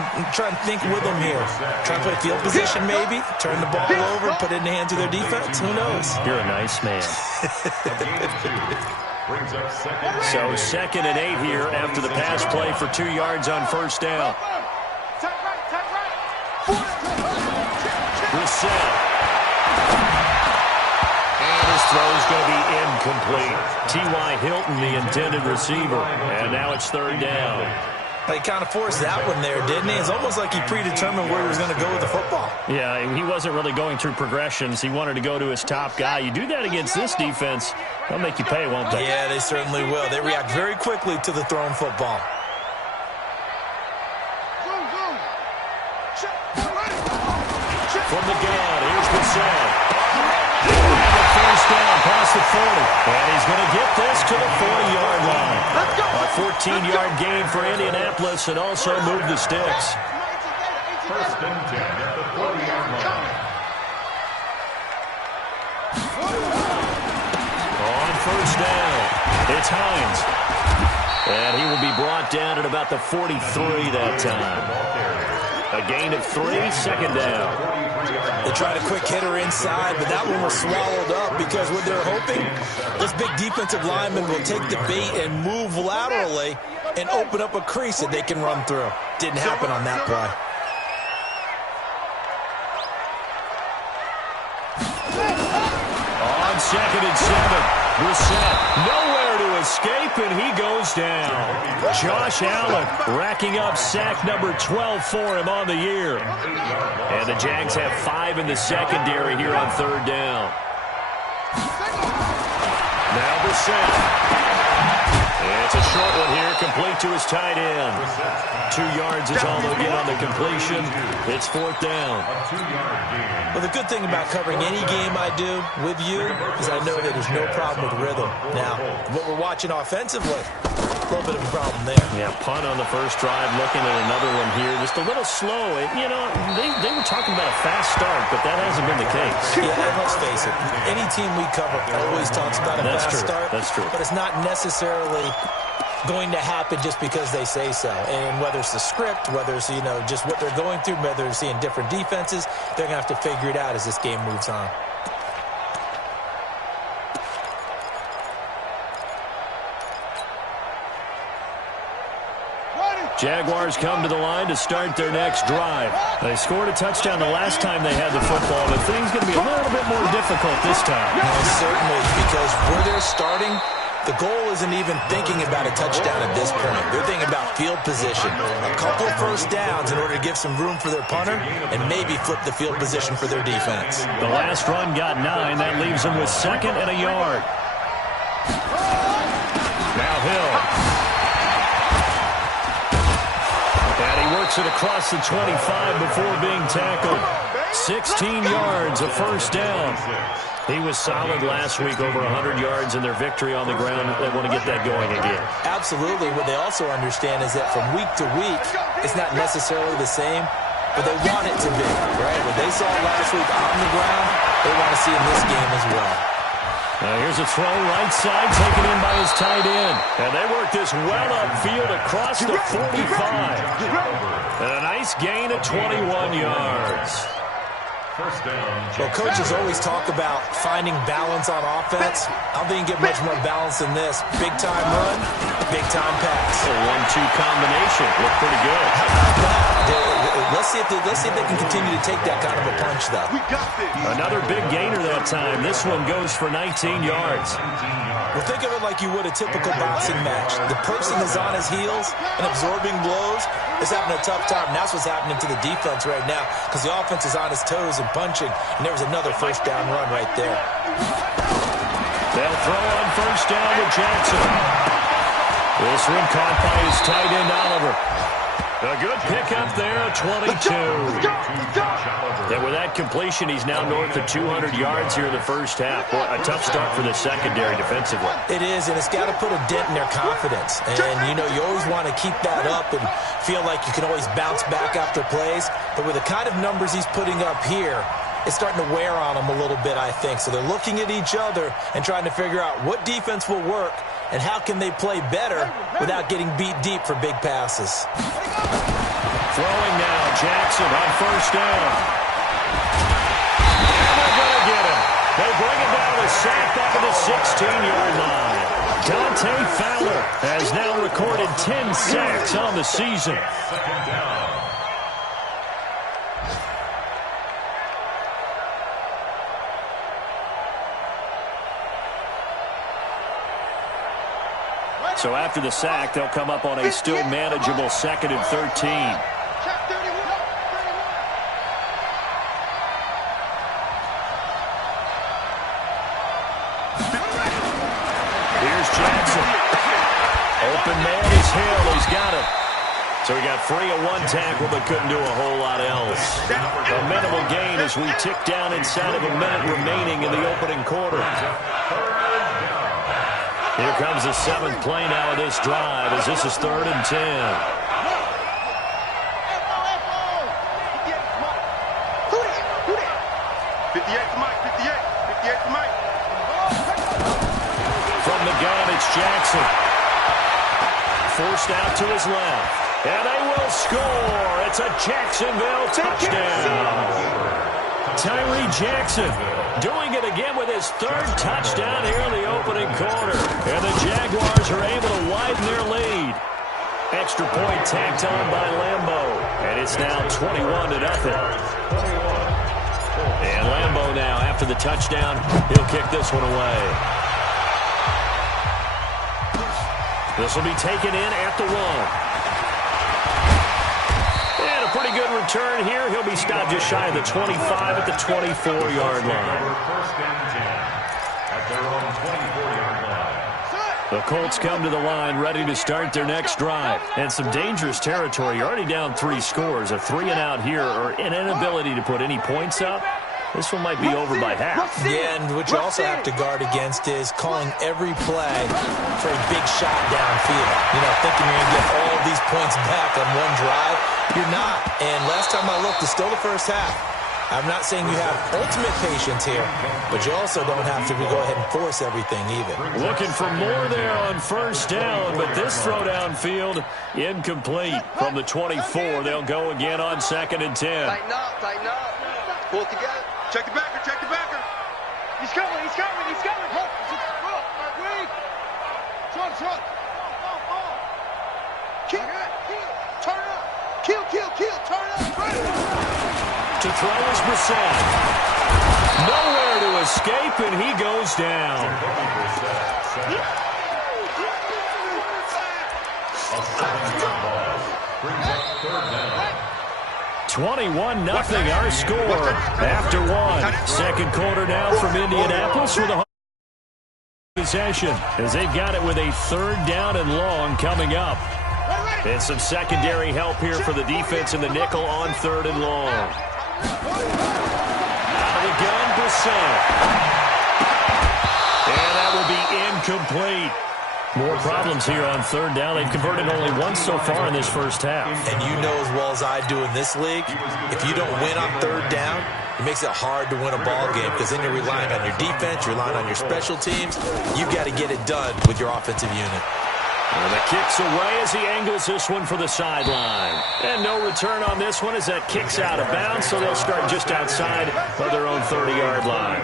think with them here. Try and put a field position, maybe. Turn the ball over, put it in the hands of their defense. Who knows? You're a nice man. So 2nd and 8 here after the pass play for 2 yards on first down. Reset. And his throw is going to be incomplete. T.Y. Hilton, the intended receiver. And now it's 3rd down. He kind of forced that one there, didn't he? It's almost like he predetermined where he was going to go with the football. Yeah, he wasn't really going through progressions. He wanted to go to his top guy. You do that against this defense, they'll make you pay, won't they? Yeah, they certainly will. They react very quickly to the thrown football. Brissett. First down past the 40. And he's going to get this to the 40-yard line. A 14-yard gain for Indianapolis and also move the sticks. First and 10 at the 40-yard line. On first down, it's Hines. And he will be brought down at about the 43 that time. A gain of 3, second down. They tried a quick hitter inside, but that one was swallowed up because what they're hoping, this big defensive lineman will take the bait and move laterally and open up a crease that they can run through. Didn't happen on that play. On second and 7, Brissett nowhere to escape, and he goes down. Josh Allen racking up sack number 12 for him on the year. And the Jags have 5 in the secondary here on third down. Now Brissett. It's a short one here, complete to his tight end. 2 yards is all they'll get on the completion. It's fourth down. Well, the good thing about covering any game I do with you is I know that there's no problem with rhythm. Now, what we're watching offensively, a little bit of a problem there. Yeah, punt on the first drive, looking at another one here. Just a little slow. You know, they were talking about a fast start, but that hasn't been the case. Yeah, and let's face it, any team we cover always talks about a fast start. That's true. But it's not necessarily going to happen just because they say so. And whether it's the script, whether it's, you know, just what they're going through, whether they're seeing different defenses, they're going to have to figure it out as this game moves on. Jaguars come to the line to start their next drive. They scored a touchdown the last time they had the football, but things going to be a little bit more difficult this time. Certainly, because where they're starting, the goal isn't even thinking about a touchdown at this point. They're thinking about field position. A couple first downs in order to give some room for their punter and maybe flip the field position for their defense. The last run got 9. That leaves them with 2nd and a yard. Now Hill. And he works it across the 25 before being tackled. 16 yards, a first down. He was solid last week, over 100 yards in their victory on the ground. They want to get that going again. Absolutely. What they also understand is that from week to week, it's not necessarily the same, but they want it to be, right? What they saw last week on the ground, they want to see in this game as well. Now here's a throw right side, taken in by his tight end. And they work this well upfield across the 45. And a nice gain of 21 yards. Well, coaches always talk about finding balance on offense. I don't think you can get much more balance than this. Big-time run, big-time pass. A 1-2 combination. Looked pretty good. How about that? Let's see if they can continue to take that kind of a punch, though. Another big gainer that time. This one goes for 19 yards. Well, think of it like you would a typical boxing match. The person is on his heels and absorbing blows is having a tough time. And that's what's happening to the defense right now because the offense is on his toes and punching. And there was another first down run right there. They'll throw on first down to Jackson. This one caught by his tight end, Oliver. A good pickup there at 22. And with that completion, he's now north of 200 yards here in the first half. Boy, a tough start for the secondary defensively. It is, and it's got to put a dent in their confidence. And, you know, you always want to keep that up and feel like you can always bounce back after plays. But with the kind of numbers he's putting up here, it's starting to wear on them a little bit, I think. So they're looking at each other and trying to figure out what defense will work and how can they play better without getting beat deep for big passes. Throwing now, Jackson on first down. And they're going to get him. They bring him down to sack back at the 16-yard line. Dante Fowler has now recorded 10 sacks on the season. Second down. So after the sack, they'll come up on a still manageable 2nd and 13. Here's Jackson. Open man is Hill. He's got it. So we got free of one tackle, but couldn't do a whole lot else. A minimal gain as we tick down inside of a minute remaining in the opening quarter. Here comes the 7th play now of this drive as this is 3rd and 10. 58 to Mike, 58 to Mike. From the gun, it's Jackson. Forced out to his left. And they will score. It's a Jacksonville touchdown. Tyree Jackson doing it again with his 3rd touchdown here in the opening quarter. And the Jaguars are able to widen their lead. Extra point tacked on by Lambeau. And it's now 21-0. And Lambeau now, after the touchdown, he'll kick this one away. This will be taken in at the 1. And a pretty good return here. He'll be stopped just shy of the 25 at the 24-yard line. First and 10 at their own 24-yard line. The Colts come to the line ready to start their next drive. And some dangerous territory. You're already down 3 scores. A 3-and-out here or an inability to put any points up. This one might be over by half. Yeah, and what you also have to guard against is calling every play for a big shot downfield. You know, thinking you're going to get all these points back on one drive. You're not. And last time I looked, it's still the first half. I'm not saying you have ultimate patience here, but you also don't have to go ahead and force everything either. Looking for more there on first down, but this throw downfield incomplete. From the 24, they'll go again on 2nd and 10. Tighten up, tighten up. Pull it together. Check the backer, check the backer. He's coming, he's coming, he's coming. Short. Kill, turn up. Kill, turn up. To throw is Brissett. Nowhere to escape, and he goes down. 21-0 our score after 1. 2nd quarter now from Indianapolis with a possession as they've got it with a 3rd down and long coming up. And some secondary help here for the defense in the nickel on 3rd and long. Out of the gun, Brissett. And that will be incomplete. More problems here on 3rd down. They've converted only once so far in this first half. And you know as well as I do in this league, if you don't win on 3rd down, it makes it hard to win a ball game because then you're relying on your defense, you're relying on your special teams. You've got to get it done with your offensive unit. And the kick's away as he angles this one for the sideline. And no return on this one as that kick's out of bounds, so they'll start just outside of their own 30-yard line.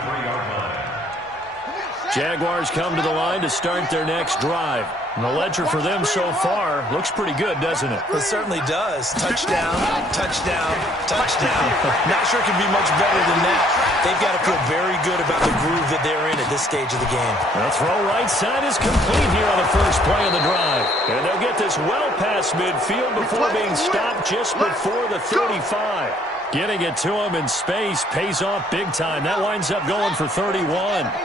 Jaguars come to the line to start their next drive. And the ledger for them so far looks pretty good, doesn't it? It certainly does. Touchdown, touchdown, touchdown. Not sure it can be much better than that. They've got to feel very good about the groove that they're in at this stage of the game. The throw right side is complete here on the first play of the drive. And they'll get this well past midfield before being stopped just before the 35. Getting it to him in space pays off big time. That winds up going for 31.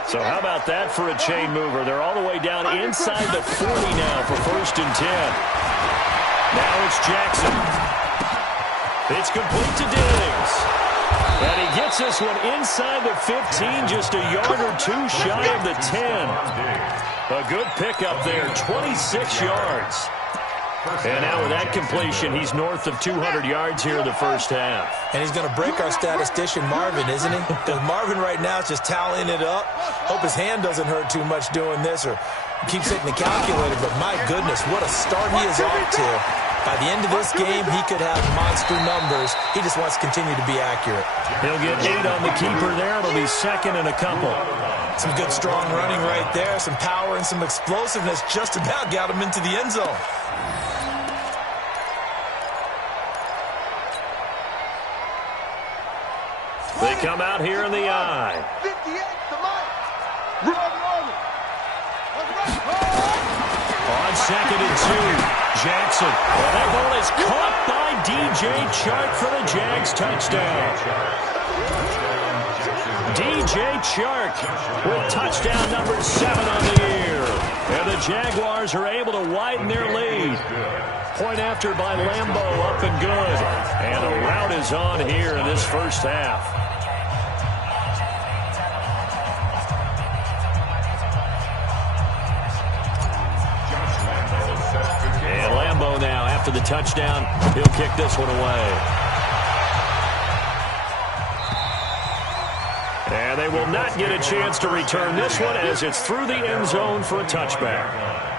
So how about that for a chain mover? They're all the way down inside the 40 now for 1st and 10. Now it's Jackson. It's complete to Diggs. And he gets this one inside the 15, just a yard or two shy of the 10. A good pickup there, 26 yards. And now with that completion, he's north of 200 yards here in the first half. And he's going to break our statistician Marvin, isn't he? Because Marvin right now is just tallying it up. Hope his hand doesn't hurt too much doing this or keeps hitting the calculator. But my goodness, what a start he is off to. By the end of this game, he could have monster numbers. He just wants to continue to be accurate. He'll get 8 on the keeper there. It'll be 2nd and a couple. Some good strong running right there. Some power and some explosiveness just about got him into the end zone. They come out here in the eye. 58 to Mike. On 2nd and 2, Jackson. Well, that ball is caught by DJ Chark for the Jags touchdown. DJ Chark with touchdown number 7 on the year. And the Jaguars are able to widen their lead. Point after by Lambeau, up and good. And a rout is on here in this first half. And Lambeau now, after the touchdown, he'll kick this one away. And they will not get a chance to return this one as it's through the end zone for a touchback.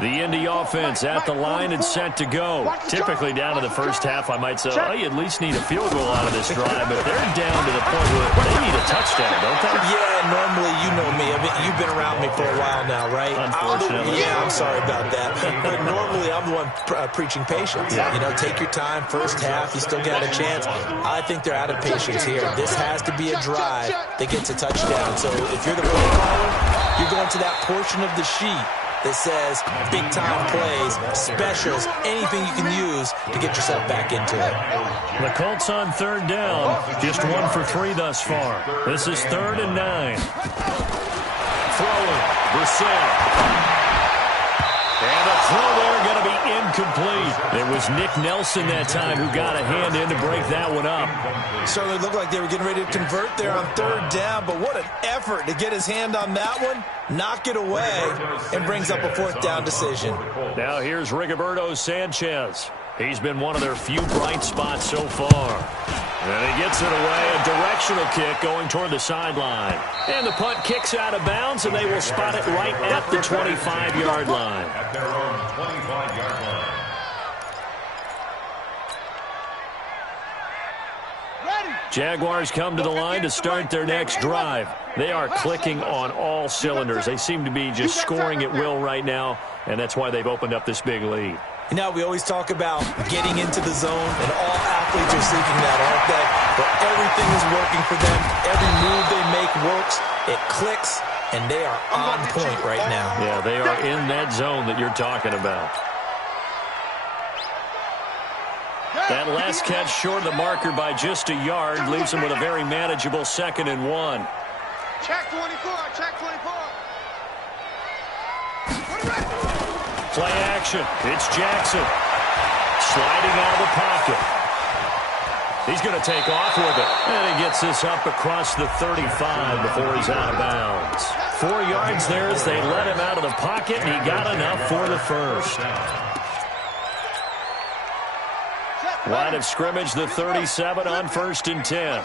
The Indy offense at the line and set to go. Typically down to the first half, I might say, oh, you at least need a field goal out of this drive, but they're down to the point where they need a touchdown, don't they? Yeah, normally, you know me. I mean, you've been around me for a while now, right? Unfortunately. I'm sorry about that. But normally, I'm the one preaching patience. Yeah. You know, take your time. First half, you still got a chance. I think they're out of patience here. This has to be a drive that gets a touchdown. So if you're the play caller, you're going to that portion of the sheet that says big-time plays, specials, anything you can use to get yourself back into it. The Colts on third down, just 1 for 3 thus far. This is 3rd and 9. Throwing, Brissett. And a throw there going to be incomplete. It was Nick Nelson that time who got a hand in to break that one up. Certainly looked like they were getting ready to convert there on third down, but what an effort to get his hand on that one, knock it away, and brings up a 4th down decision. Now here's Rigoberto Sanchez. He's been one of their few bright spots so far. And he gets it away, a directional kick going toward the sideline. And the punt kicks out of bounds, and they will spot it right at the 25-yard line. At their own 25-yard line. Jaguars come to the line to start their next drive. They are clicking on all cylinders. They seem to be just scoring at will right now, and that's why they've opened up this big lead. You know, we always talk about getting into the zone, and all athletes are seeking that, aren't they? But everything is working for them. Every move they make works. It clicks, and they are on point right now. Yeah, they are in that zone that you're talking about. That last catch short of the marker by just a yard leaves them with a very manageable 2nd and 1. Check 24, check 24. Play action. It's Jackson. Sliding out of the pocket. He's going to take off with it. And he gets this up across the 35 before he's out of bounds. 4 yards there as they let him out of the pocket, and he got enough for the first. Line of scrimmage, the 37 on 1st and 10.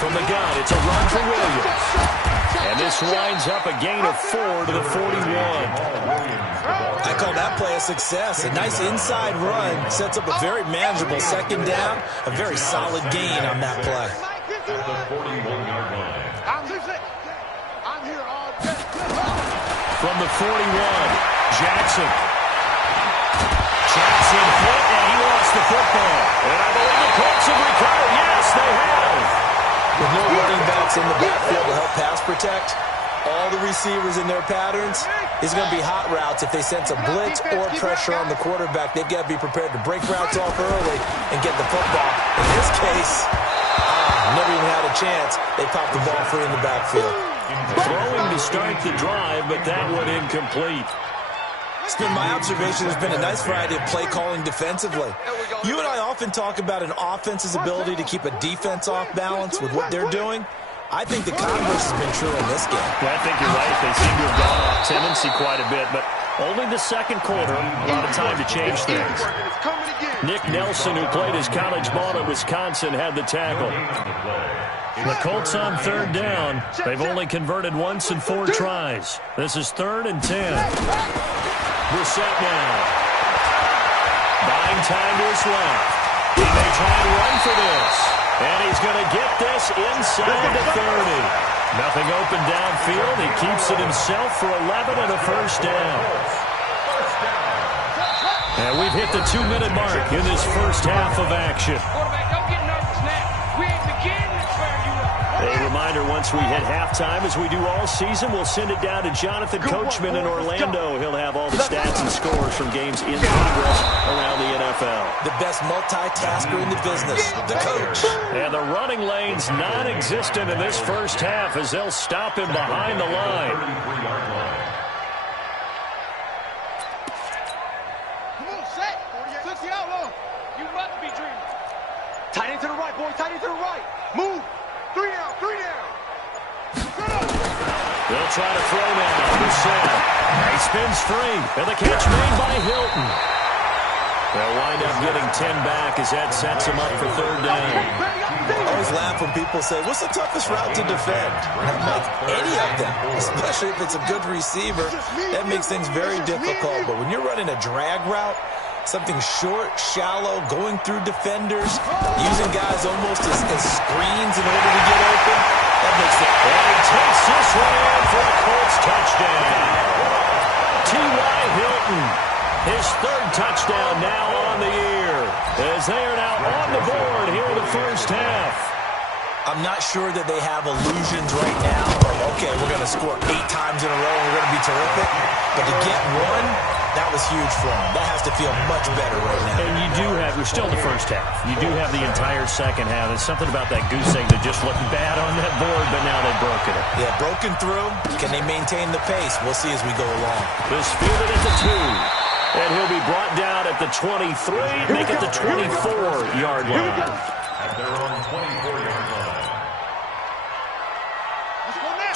From the gun, it's a run for Williams. And this winds up a gain of 4 to the 41. I call that play a success. A nice inside run sets up a very manageable 2nd down. A very solid gain on that play. At the 41-yard line. I'm here all day. From the 41, Jackson. Jackson hit, and he lost the football. And I believe the Colts have recovered. Yes, they have. With no running backs in the backfield to help pass protect, all the receivers in their patterns, is going to be hot routes. If they sense a blitz or pressure on the quarterback, they've got to be prepared to break routes off early and get the football. In this case, never even had a chance. They popped the ball free in the backfield. Throwing to start the drive, but that one incomplete. It's been my observation. There's been a nice variety of play calling defensively. You and I often talk about an offense's ability to keep a defense off balance with what they're doing. I think the converse has been true in this game. Well, I think you're right. They seem to have gone off tendency quite a bit, but only the 2nd quarter, a lot of time to change things. Nick Nelson, who played his college ball at Wisconsin, had the tackle. The Colts on 3rd down. They've only converted once in 4 tries. This is 3rd and 10. Brissett now. Buying time to his left. He may try and run for this. And he's going to get this inside the 30. Nothing open downfield. He keeps it himself for 11 and a first down. And we've hit the 2-minute mark in this first half of action. Quarterback, don't get nervous now. We ain't beginning to wear you up. A reminder, once we hit halftime, as we do all season, we'll send it down to Jonathan Coachman in Orlando. He'll have all the stats and scores from games in progress around the NFL. The best multitasker in the business, the coach. And the running lane's non-existent in this first half as they'll stop him behind the line. 33-yard line. Come on, set. 60 out low. You must be dreaming. Tight end to the right, boy. Tight end to the right. Move. 3 down. 3 down. They'll try to throw now. He spins free. And the catch made by Hilton. They'll wind up getting 10 back as that sets him up for third down. I always laugh when people say, what's the toughest route to defend? Like any of them, especially if it's a good receiver, that makes things very difficult. But when you're running a drag route, something short, shallow, going through defenders, using guys almost as screens in order to get open, that makes it. And he takes this one in for a Colts touchdown. T.Y. Hilton, his third touchdown now on the year, as they are now on the board here in the first half. I'm not sure that they have illusions right now. Okay, we're going to score 8 times in a row and we're going to be terrific. But to get one, that was huge for them. That has to feel much better right now. And you do have, we're still in the first half. You do have the entire second half. There's something about that goose egg that just looked bad on that board, but now they've broken it. Yeah, broken through. Can they maintain the pace? We'll see as we go along. This fielded at the 2. And he'll be brought down at the 23, make it the 24-yard line. At their own 24-yard line.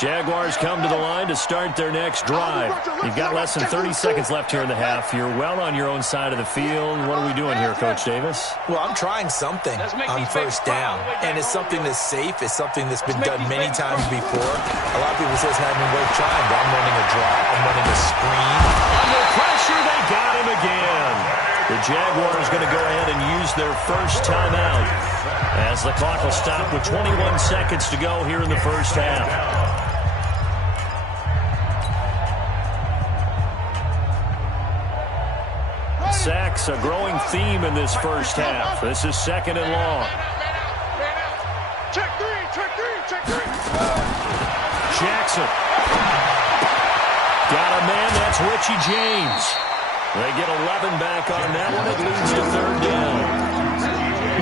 Jaguars come to the line to start their next drive. You've got less than 30 seconds left here in the half. You're well on your own side of the field. What are we doing here, Coach Davis? Well, I'm trying something on first down. And it's something that's safe. It's something that's been done many times before. A lot of people say it's not even worth trying, but I'm running a draw. I'm running a screen. Under pressure, they got him again. The Jaguars going to go ahead and use their first timeout as the clock will stop with 21 seconds to go here in the first half. Sacks, a growing theme in this first half. This is second and long. Check 3, check 3, check 3. Jackson. Got a man, that's Richie James. They get 11 back on that one. It leads to third down.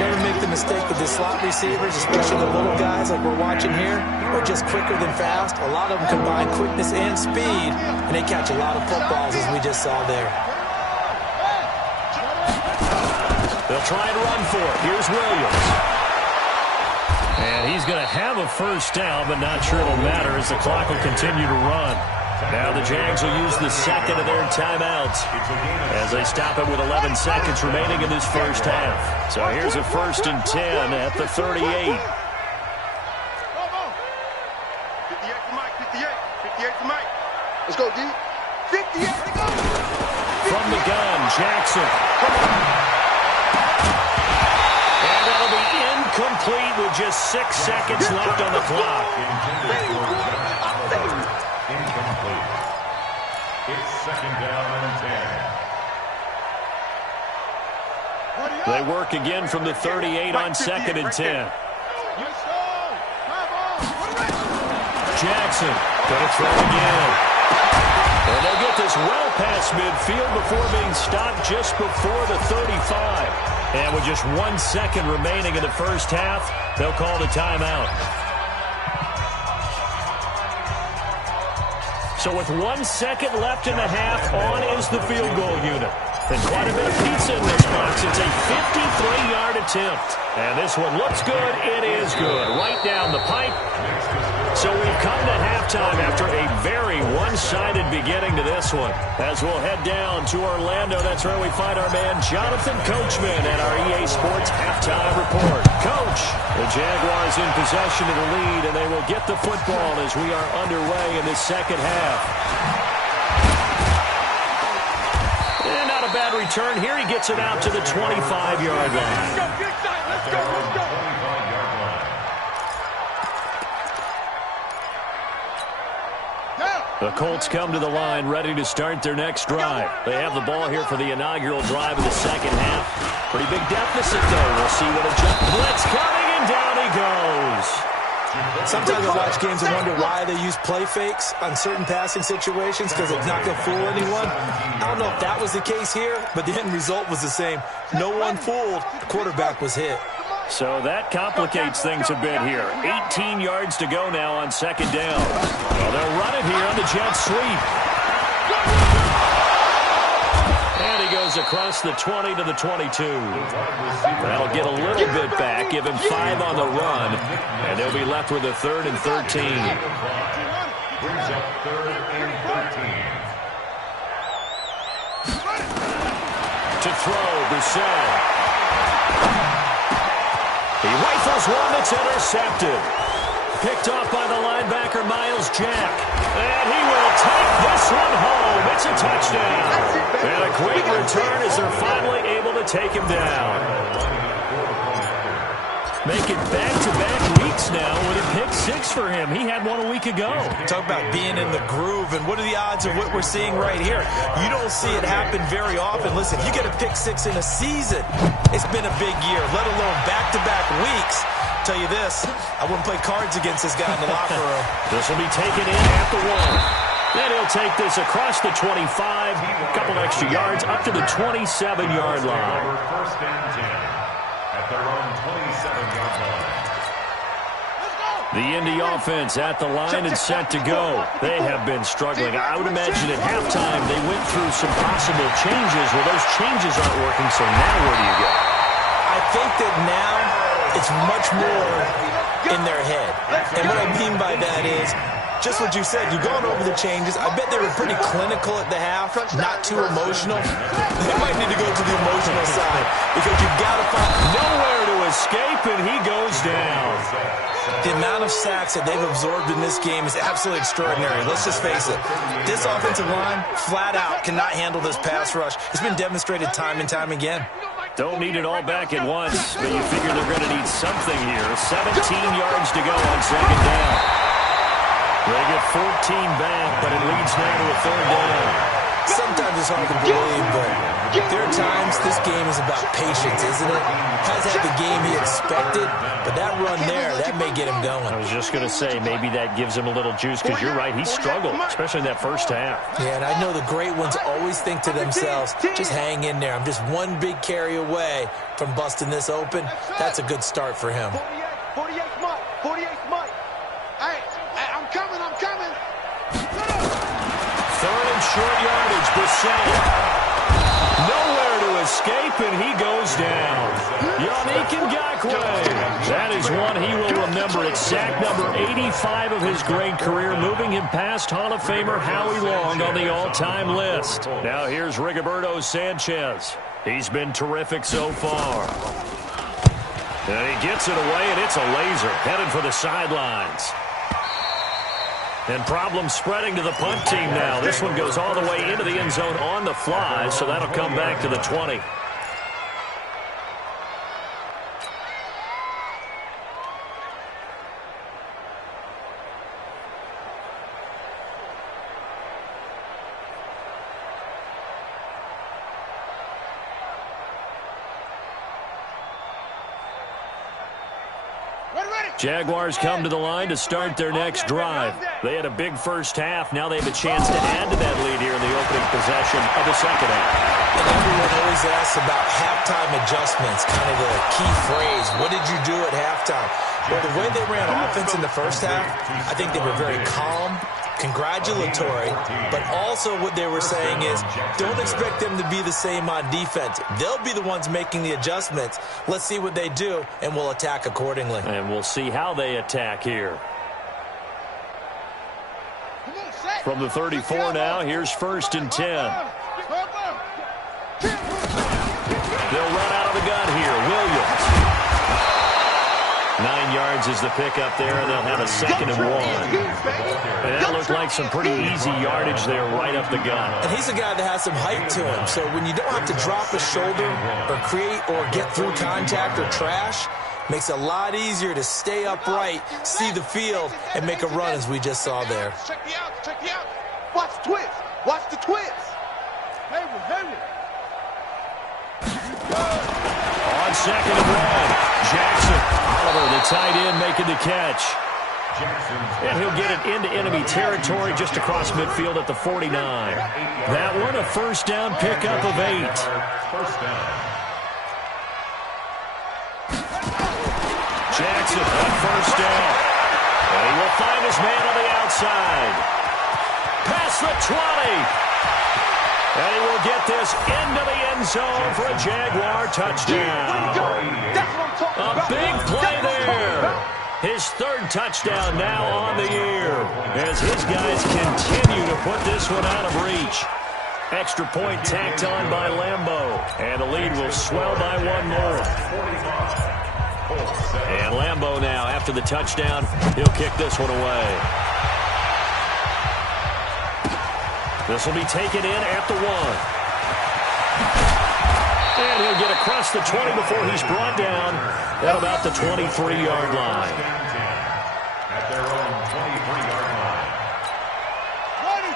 Never make the mistake with the slot receivers, especially the little guys like we're watching here, are just quicker than fast. A lot of them combine quickness and speed, and they catch a lot of footballs as we just saw there. They'll try and run for it. Here's Williams. And he's going to have a first down, but not sure it'll matter as the clock will continue to run. Now the Jags will use the second of their timeouts as they stop it with 11 seconds remaining in this first half. So here's a 1st and 10 at the 38. 58 for Mike, 58. 58 for Mike. Let's go, D. 58 to go. From the gun, Jackson. And that'll be incomplete with just 6 seconds left on the clock. Incomplete. It's second down and 10. They work again from the 38 on 2nd and 10. Jackson going to throw again. And they'll get this well past midfield before being stopped just before the 35. And with just 1 second remaining in the first half, they'll call the timeout. So with 1 second left in the half, on is the field goal unit. And quite a bit of pizza in this box. It's a 53-yard attempt. And this one looks good. It is good. Right down the pipe. So we've come to halftime after a very one-sided beginning to this one. As we'll head down to Orlando, that's where we find our man Jonathan Coachman at our EA Sports Halftime Report. Coach, the Jaguars in possession of the lead, and they will get the football as we are underway in the second half. And not a bad return here. He gets it out to the 25-yard line. Let's go, let's go, let's go. The Colts come to the line ready to start their next drive. They have the ball here for the inaugural drive of the second half. Pretty big deficit, though. We'll see what a blitz coming, and down he goes. Sometimes I watch games and wonder why they use play fakes on certain passing situations because it's not going to fool anyone. I don't know if that was the case here, but the end result was the same. No one fooled. The quarterback was hit. So that complicates things a bit here. 18 yards to go now on second down. Well, they'll run it here on the jet sweep. And he goes across the 20 to the 22. That'll get a little bit back, give him 5 on the run, and they'll be left with a 3rd and 13. Brings up 3rd and 13. To throw, Brissett. He rifles one that's intercepted. Picked off by the linebacker, Miles Jack. And he will take this one home. It's a touchdown. And a great return as they're finally able to take him down. Making back-to-back weeks now with a pick 6 for him. He had one a week ago. Talk about being in the groove, and what are the odds of what we're seeing right here? You don't see it happen very often. Listen, you get a pick 6 in a season. It's been a big year, let alone back-to-back weeks. Tell you this, I wouldn't play cards against this guy in the locker room. This will be taken in at the 1. Then he'll take this across the 25, a couple extra yards, up to the 27-yard line. First and 10 at their own 27-yard line. The Indy offense at the line and set to go. They have been struggling. I would imagine at halftime they went through some possible changes. Well, those changes aren't working, so now where do you go? I think that now it's much more in their head. And what I mean by that is just what you said. You've gone over the changes. I bet they were pretty clinical at the half, not too emotional. They might need to go to the emotional side because you've got to find nowhere to escape, and he goes down. The amount of sacks that they've absorbed in this game is absolutely extraordinary. Let's just face it. This offensive line, flat out, cannot handle this pass rush. It's been demonstrated time and time again. Don't need it all back at once, but you figure they're going to need something here. 17 yards to go on second down. They get 14 back, but it leads now to a 3rd down. Sometimes it's hard to believe, but there are times this game is about patience, isn't it? Has had the game he expected, but that run there, that may get him going. I was just going to say, maybe that gives him a little juice, because you're right, he struggled, especially in that first half. Yeah, and I know the great ones always think to themselves, just hang in there. I'm just one big carry away from busting this open. That's a good start for him. 48 Mike, 48 Mike. Hey, I'm coming. 3rd and short yardage, Brissett. Nowhere to escape, and he goes down. Yannick Ngakoue. That is one he will remember. It's sack number 85 of his great career, moving him past Hall of Famer Howie Long on the all-time list. Now here's Rigoberto Sanchez. He's been terrific so far. And he gets it away, and it's a laser, headed for the sidelines. And problems spreading to the punt team now. This one goes all the way into the end zone on the fly, so that'll come back to the 20. Jaguars come to the line to start their next drive. They had a big first half. Now they have a chance to add to that lead here in the opening possession of the second half. And everyone always asks about halftime adjustments, kind of the key phrase. What did you do at halftime? Well, the way they ran offense in the first half, I think they were very calm, congratulatory, but also what they were saying is don't expect them to be the same on defense. They'll be the ones making the adjustments. Let's see what they do, and we'll attack accordingly. And we'll see how they attack here. From the 34 now, here's 1st and 10. They'll run out of the gun here. Williams. 9 yards is the pickup there, and they'll have a 2nd and 1. And that looked like some pretty easy yardage there right up the gut. And he's a guy that has some height to him, so when you don't have to drop a shoulder or create or get through contact or trash, makes it a lot easier to stay upright, see the field, and make a run as we just saw there. Check me out. Watch the twist. Watch the twist. Hayward. On second and 1, Jackson. Oliver, the tight end, making the catch. And he'll get it into enemy territory just across midfield at the 49. That one a first down pickup of 8. Jackson on first down. And he will find his man on the outside. Past the 20. And he will get this into the end zone for a Jaguar touchdown. A big play there. His third touchdown now on the year as his guys continue to put this one out of reach. Extra point tacked on by Lambeau. And the lead will swell by 1 more. And Lambeau now, after the touchdown, he'll kick this one away. This will be taken in at the 1. And he'll get across the 20 before he's brought down at about the 23-yard line. At their own 23-yard line.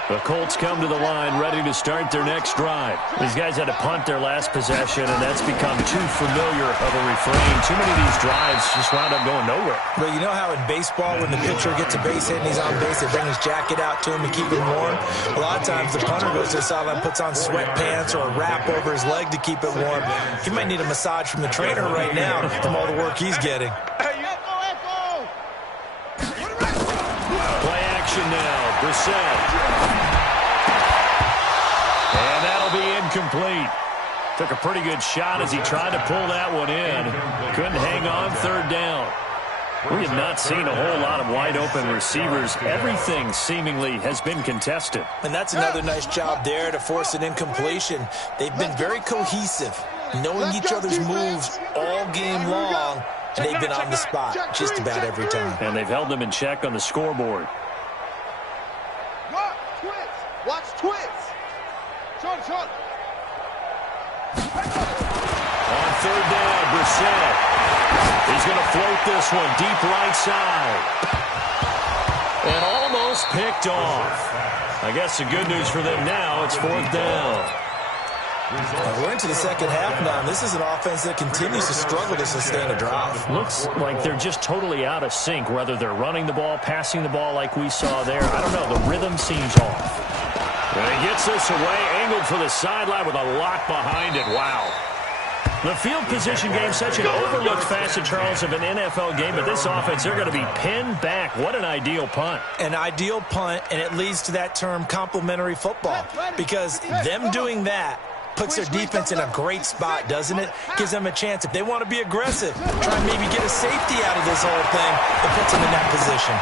The Colts come to the line ready to start their next drive. These guys had to punt their last possession, and that's become too familiar of a refrain. Too many of these drives just wound up going nowhere. But you know how in baseball, when the pitcher gets a base hit and he's on base, they bring his jacket out to him to keep him warm? A lot of times the punter goes to the sideline, puts on sweatpants or a wrap over his leg to keep it warm. He might need a massage from the trainer right now from all the work he's getting. Play action now. Brissett. And that'll be incomplete. Took a pretty good shot as he tried to pull that one in. Couldn't hang on third down. We have not seen a whole lot of wide-open receivers. Everything seemingly has been contested. And that's another nice job there to force an incompletion. They've been very cohesive, knowing each other's moves all game long, and they've been on the spot just about every time. And they've held them in check on the scoreboard. Watch twist. Short. On third down, Brissett. He's going to float this one deep right side. And almost picked off. I guess the good news for them now, it's fourth down. We're into the second half now, and this is an offense that continues to struggle to sustain a drive. Looks like they're just totally out of sync, whether they're running the ball, passing the ball like we saw there. I don't know. The rhythm seems off. And he gets this away, angled for the sideline with a lock behind it. Wow. The field position game, such an overlooked facet, Charles, of an NFL game, but this offense, they're going to be pinned back. What an ideal punt. An ideal punt, and it leads to that term complementary football, because them doing that puts their defense in a great spot, doesn't it? Gives them a chance. If they want to be aggressive, try and maybe get a safety out of this whole thing, it puts them in that position.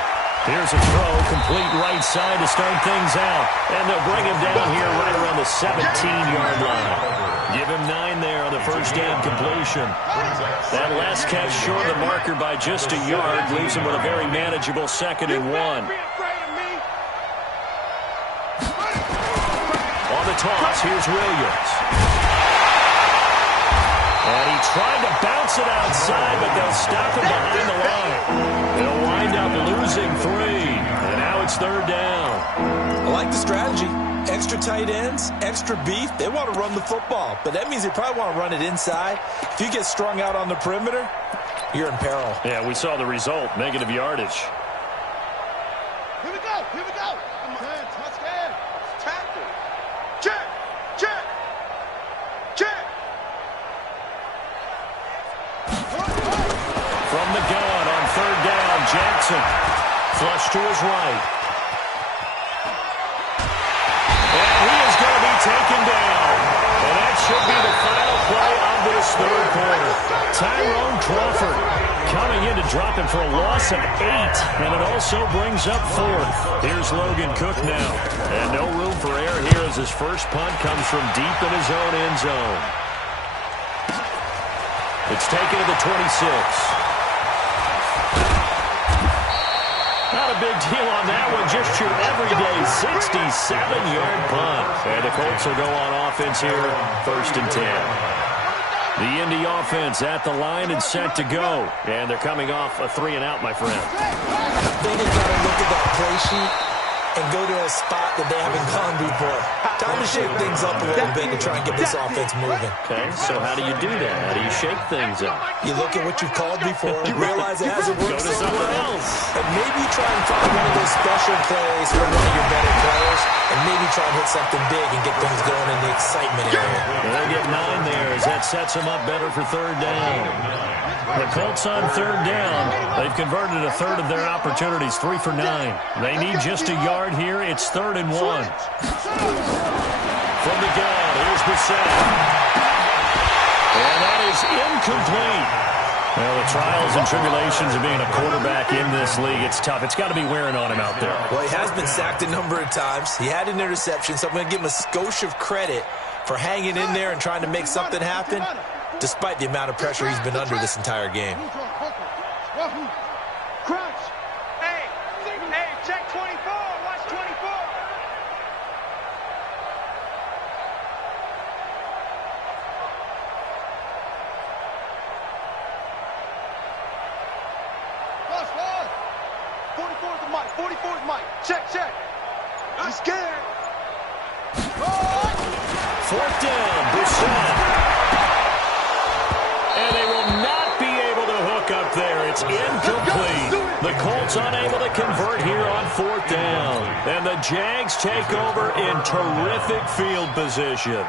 Here's a throw, complete right side to start things out. And they'll bring him down here right around the 17-yard line. Give him 9 there on the first down completion. That last catch short of the marker by just a yard leaves him with a very manageable 2nd and 1. On the toss, here's Williams. And he tried to bounce it outside, but they'll stop him behind the line. They'll wind up losing 3, and now it's third down. I like the strategy. Extra tight ends, extra beef. They want to run the football, but that means they probably want to run it inside. If you get strung out on the perimeter, you're in peril. Yeah, we saw the result, negative yardage. Here we go. Come on, touchdown. Tackle. Check. From the gun on third down, Jackson. Flush to his right. And he is going to be taken down. And that should be the final play of this third quarter. Tyrone Crawford coming in to drop him for a loss of 8. And it also brings up 4th. Here's Logan Cook now. And no room for error here as his first punt comes from deep in his own end zone. It's taken to the 26. Not a big deal on that one. Just your everyday 67-yard punt. And the Colts will go on offense here, 1st and 10. The Indy offense at the line and set to go. And they're coming off a 3-and-out, my friend. I think they've got to look at that play sheet and go to a spot that they haven't gone before. Time to shake things up a little bit to try and get this offense moving. Okay, so how do you do that? How do you shake things up? You look at what you've called before, realize it hasn't worked Go to so something well, else. and maybe try and find one of those special plays from one of your better players, and maybe try and hit something big and get things going in the excitement area. They'll get 9 there as that sets them up better for third down. The Colts on third down. They've converted a third of their opportunities, 3 for 9. They need just a yard here. It's 3rd and 1. From the gun, here's Bissett. And that is incomplete. Well, the trials and tribulations of being a quarterback in this league, it's tough. It's got to be wearing on him out there. Well, he has been sacked a number of times. He had an interception, so I'm going to give him a skosh of credit for hanging in there and trying to make something happen, despite the amount of pressure he's been under this entire game. Crunch. Hey, check 24. Watch 24. Plus 44 is the mic. 44 is Mike. Check. I'm scared. 4th down, Bissett. And they will not be able to hook up there. It's incomplete. The Colts unable to convert here on 4th down. And the Jags take over in terrific field position.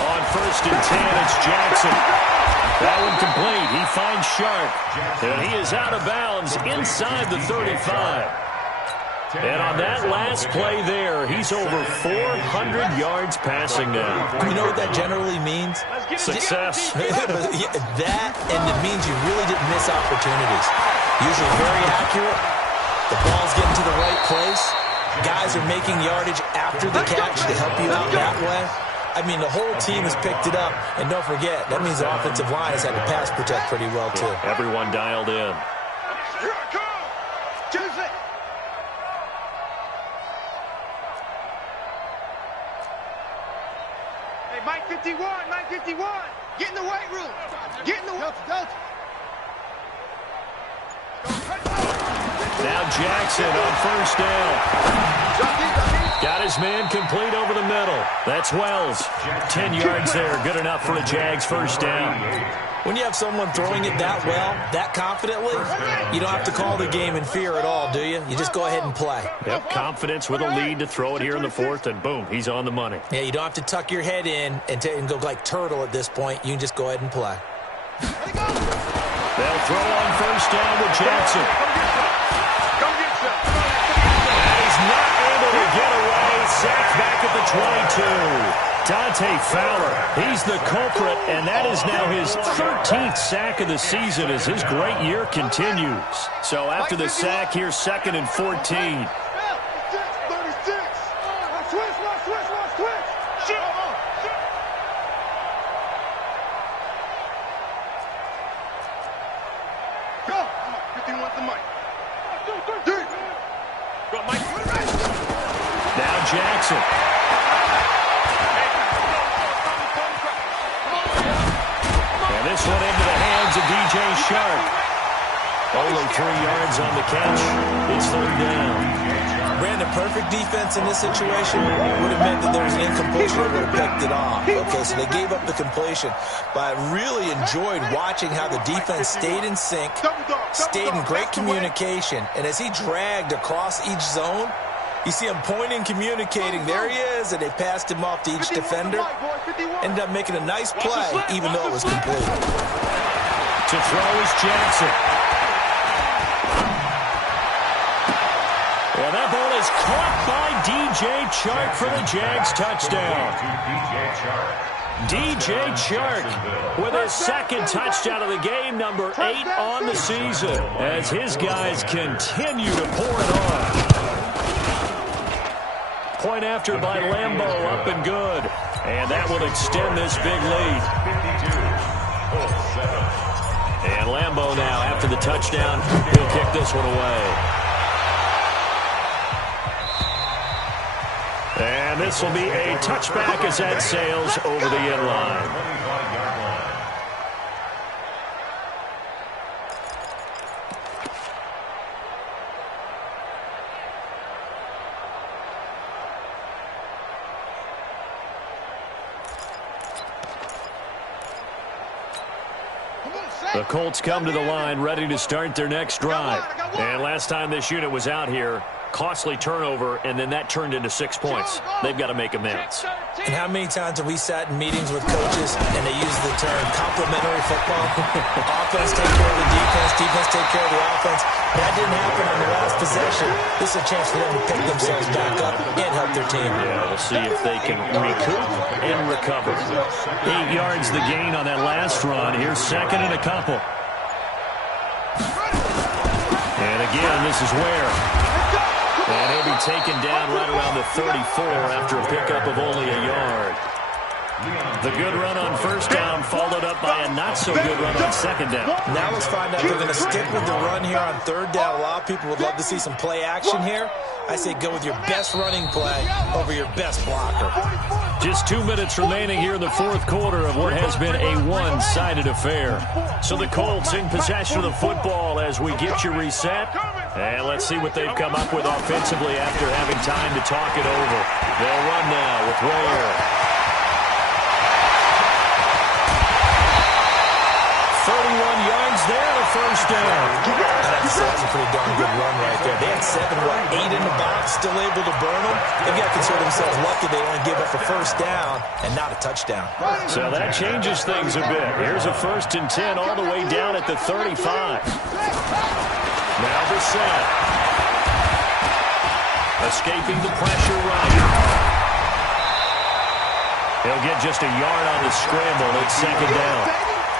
On 1st and 10, it's Jackson. That one complete. He finds Sharp. And he is out of bounds inside the 35. And on that last play there, he's over 400 yards passing now. You know what that generally means? Success. That, and it means you really didn't miss opportunities. Usually very accurate. The ball's getting to the right place. Guys are making yardage after the catch to help you out that way. I mean, the whole team has picked it up. And don't forget, that means the offensive line has had to pass protect pretty well, too. Everyone dialed in. Here I come. Choose it. Hey, Mike 51. Get in the weight room. Get in the weight room. Now Jackson on 1st down. Got his man complete over the middle. That's Wells. 10 yards there. Good enough for a Jags 1st down. When you have someone throwing it that well, that confidently, you don't have to call the game in fear at all, do you? You just go ahead and play. Yep, confidence with a lead to throw it here in the 4th, and boom, he's on the money. Yeah, you don't have to tuck your head in and go like turtle at this point. You can just go ahead and play. They'll throw on 1st down with Jackson. And he's not able to get away. Sacked back at the 22. Dante Fowler, he's the culprit, and that is now his 13th sack of the season as his great year continues. So after the sack, here's 2nd and 14. 36. Switch. Go. 51 the mic. Go, Mike. Now Jackson. And this one into the hands of DJ Sharp. Only 3 yards on the catch. It's 3rd down. Brandon, perfect defense in this situation would have meant that there was an incompletion that would have picked it off. Okay, so they gave up the completion. But I really enjoyed watching how the defense stayed in sync, stayed in great communication, and as he dragged across each zone, you see him pointing, communicating. There he is, and they passed him off to each defender. Ended up making a nice play, even though it was complete. To throw is Jackson. And that ball is caught by DJ Chark for the Jags touchdown. DJ Chark with his 2nd touchdown of the game, number 8 on the season, as his guys continue to pour it on. Point after by Lambo, up and good. And that will extend this big lead. And Lambo now, after the touchdown, he'll kick this one away. And this will be a touchback as that sails over the end line. The Colts come to the line ready to start their next drive. And last time this unit was out here, costly turnover, and then that turned into 6 points. They've got to make amends. And how many times have we sat in meetings with coaches and they use the term complementary football? Offense take care of the defense, defense take care of the offense. That didn't happen on the last possession. This is a chance for them to pick themselves back up and help their team. Yeah, we'll see if they can recoup and recover. 8 yards the gain on that last run. Here's second and a couple. And again, this is where. And he'll be taken down right around the 34 after a pickup of only a yard. The good run on first down followed up by a not-so-good run on second down. Now let's find out if they're going to stick with the run here on third down. A lot of people would love to see some play action here. I say go with your best running play over your best blocker. Just 2 minutes remaining here in the fourth quarter of what has been a one-sided affair. So the Colts in possession of the football as we get you reset. And let's see what they've come up with offensively after having time to talk it over. They'll run now with Ware. 31 yards there, the first down. That's a pretty darn good run right there. They had 8 in the box, still able to burn them. They've got to consider themselves lucky they only give up a first down and not a touchdown. So that changes things a bit. Here's a 1st and 10 all the way down at the 35. Now the set. Escaping the pressure right. He'll get just a yard on the scramble. It's second down.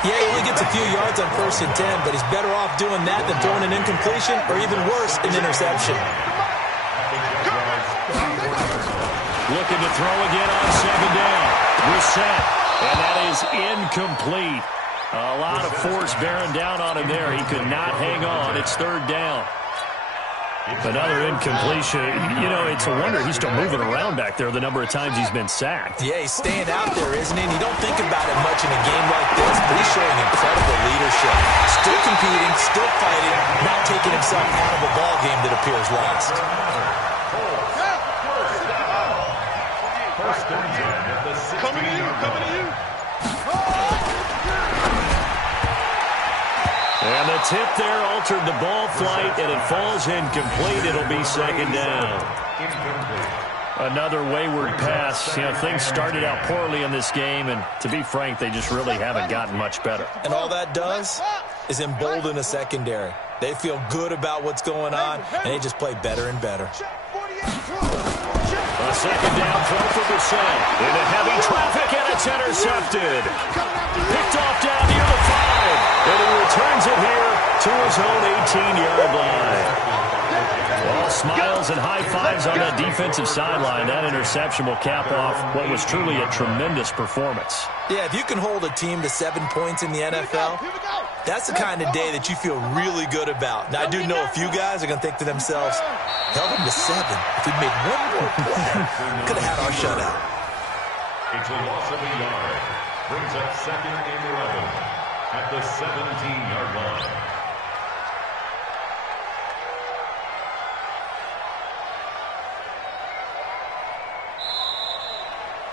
Yeah, he only gets a few yards on 1st and 10, but he's better off doing that than throwing an incompletion or even worse, an interception. Looking to throw again on second down. Reset, and that is incomplete. A lot of force bearing down on him there. He could not hang on. It's third down. Another incompletion. You know, it's a wonder he's still moving around back there the number of times he's been sacked. Yeah, he's staying out there, isn't he? And you don't think about it much in a game like this, but he's showing incredible leadership. Still competing, still fighting, not taking himself out of a ball game that appears lost. Coming to you, coming to you. And the tip there altered the ball flight, and it falls incomplete. It'll be second down. Another wayward pass. You know, things started out poorly in this game, and to be frank, they just really haven't gotten much better. And all that does is embolden a secondary. They feel good about what's going on, and they just play better and better. A second down throw for Brissett. Into heavy traffic, and it's intercepted. Picked off down near the 5. And he returns it here to his own 18-yard line. Well, smiles and high fives on that defensive sideline. That interception will cap off what was truly a tremendous performance. Yeah, if you can hold a team to 7 points in the NFL, that's the kind of day that you feel really good about. Now, I do know a few guys are going to think to themselves, held them to 7. If we made one more play, could have had our shutout. It's a loss of a yard. Brings up second and 11 at the 17-yard line.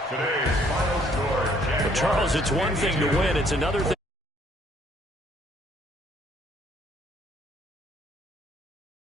Today's final score, Jaguars. But Charles, it's one thing to win. It's another thing.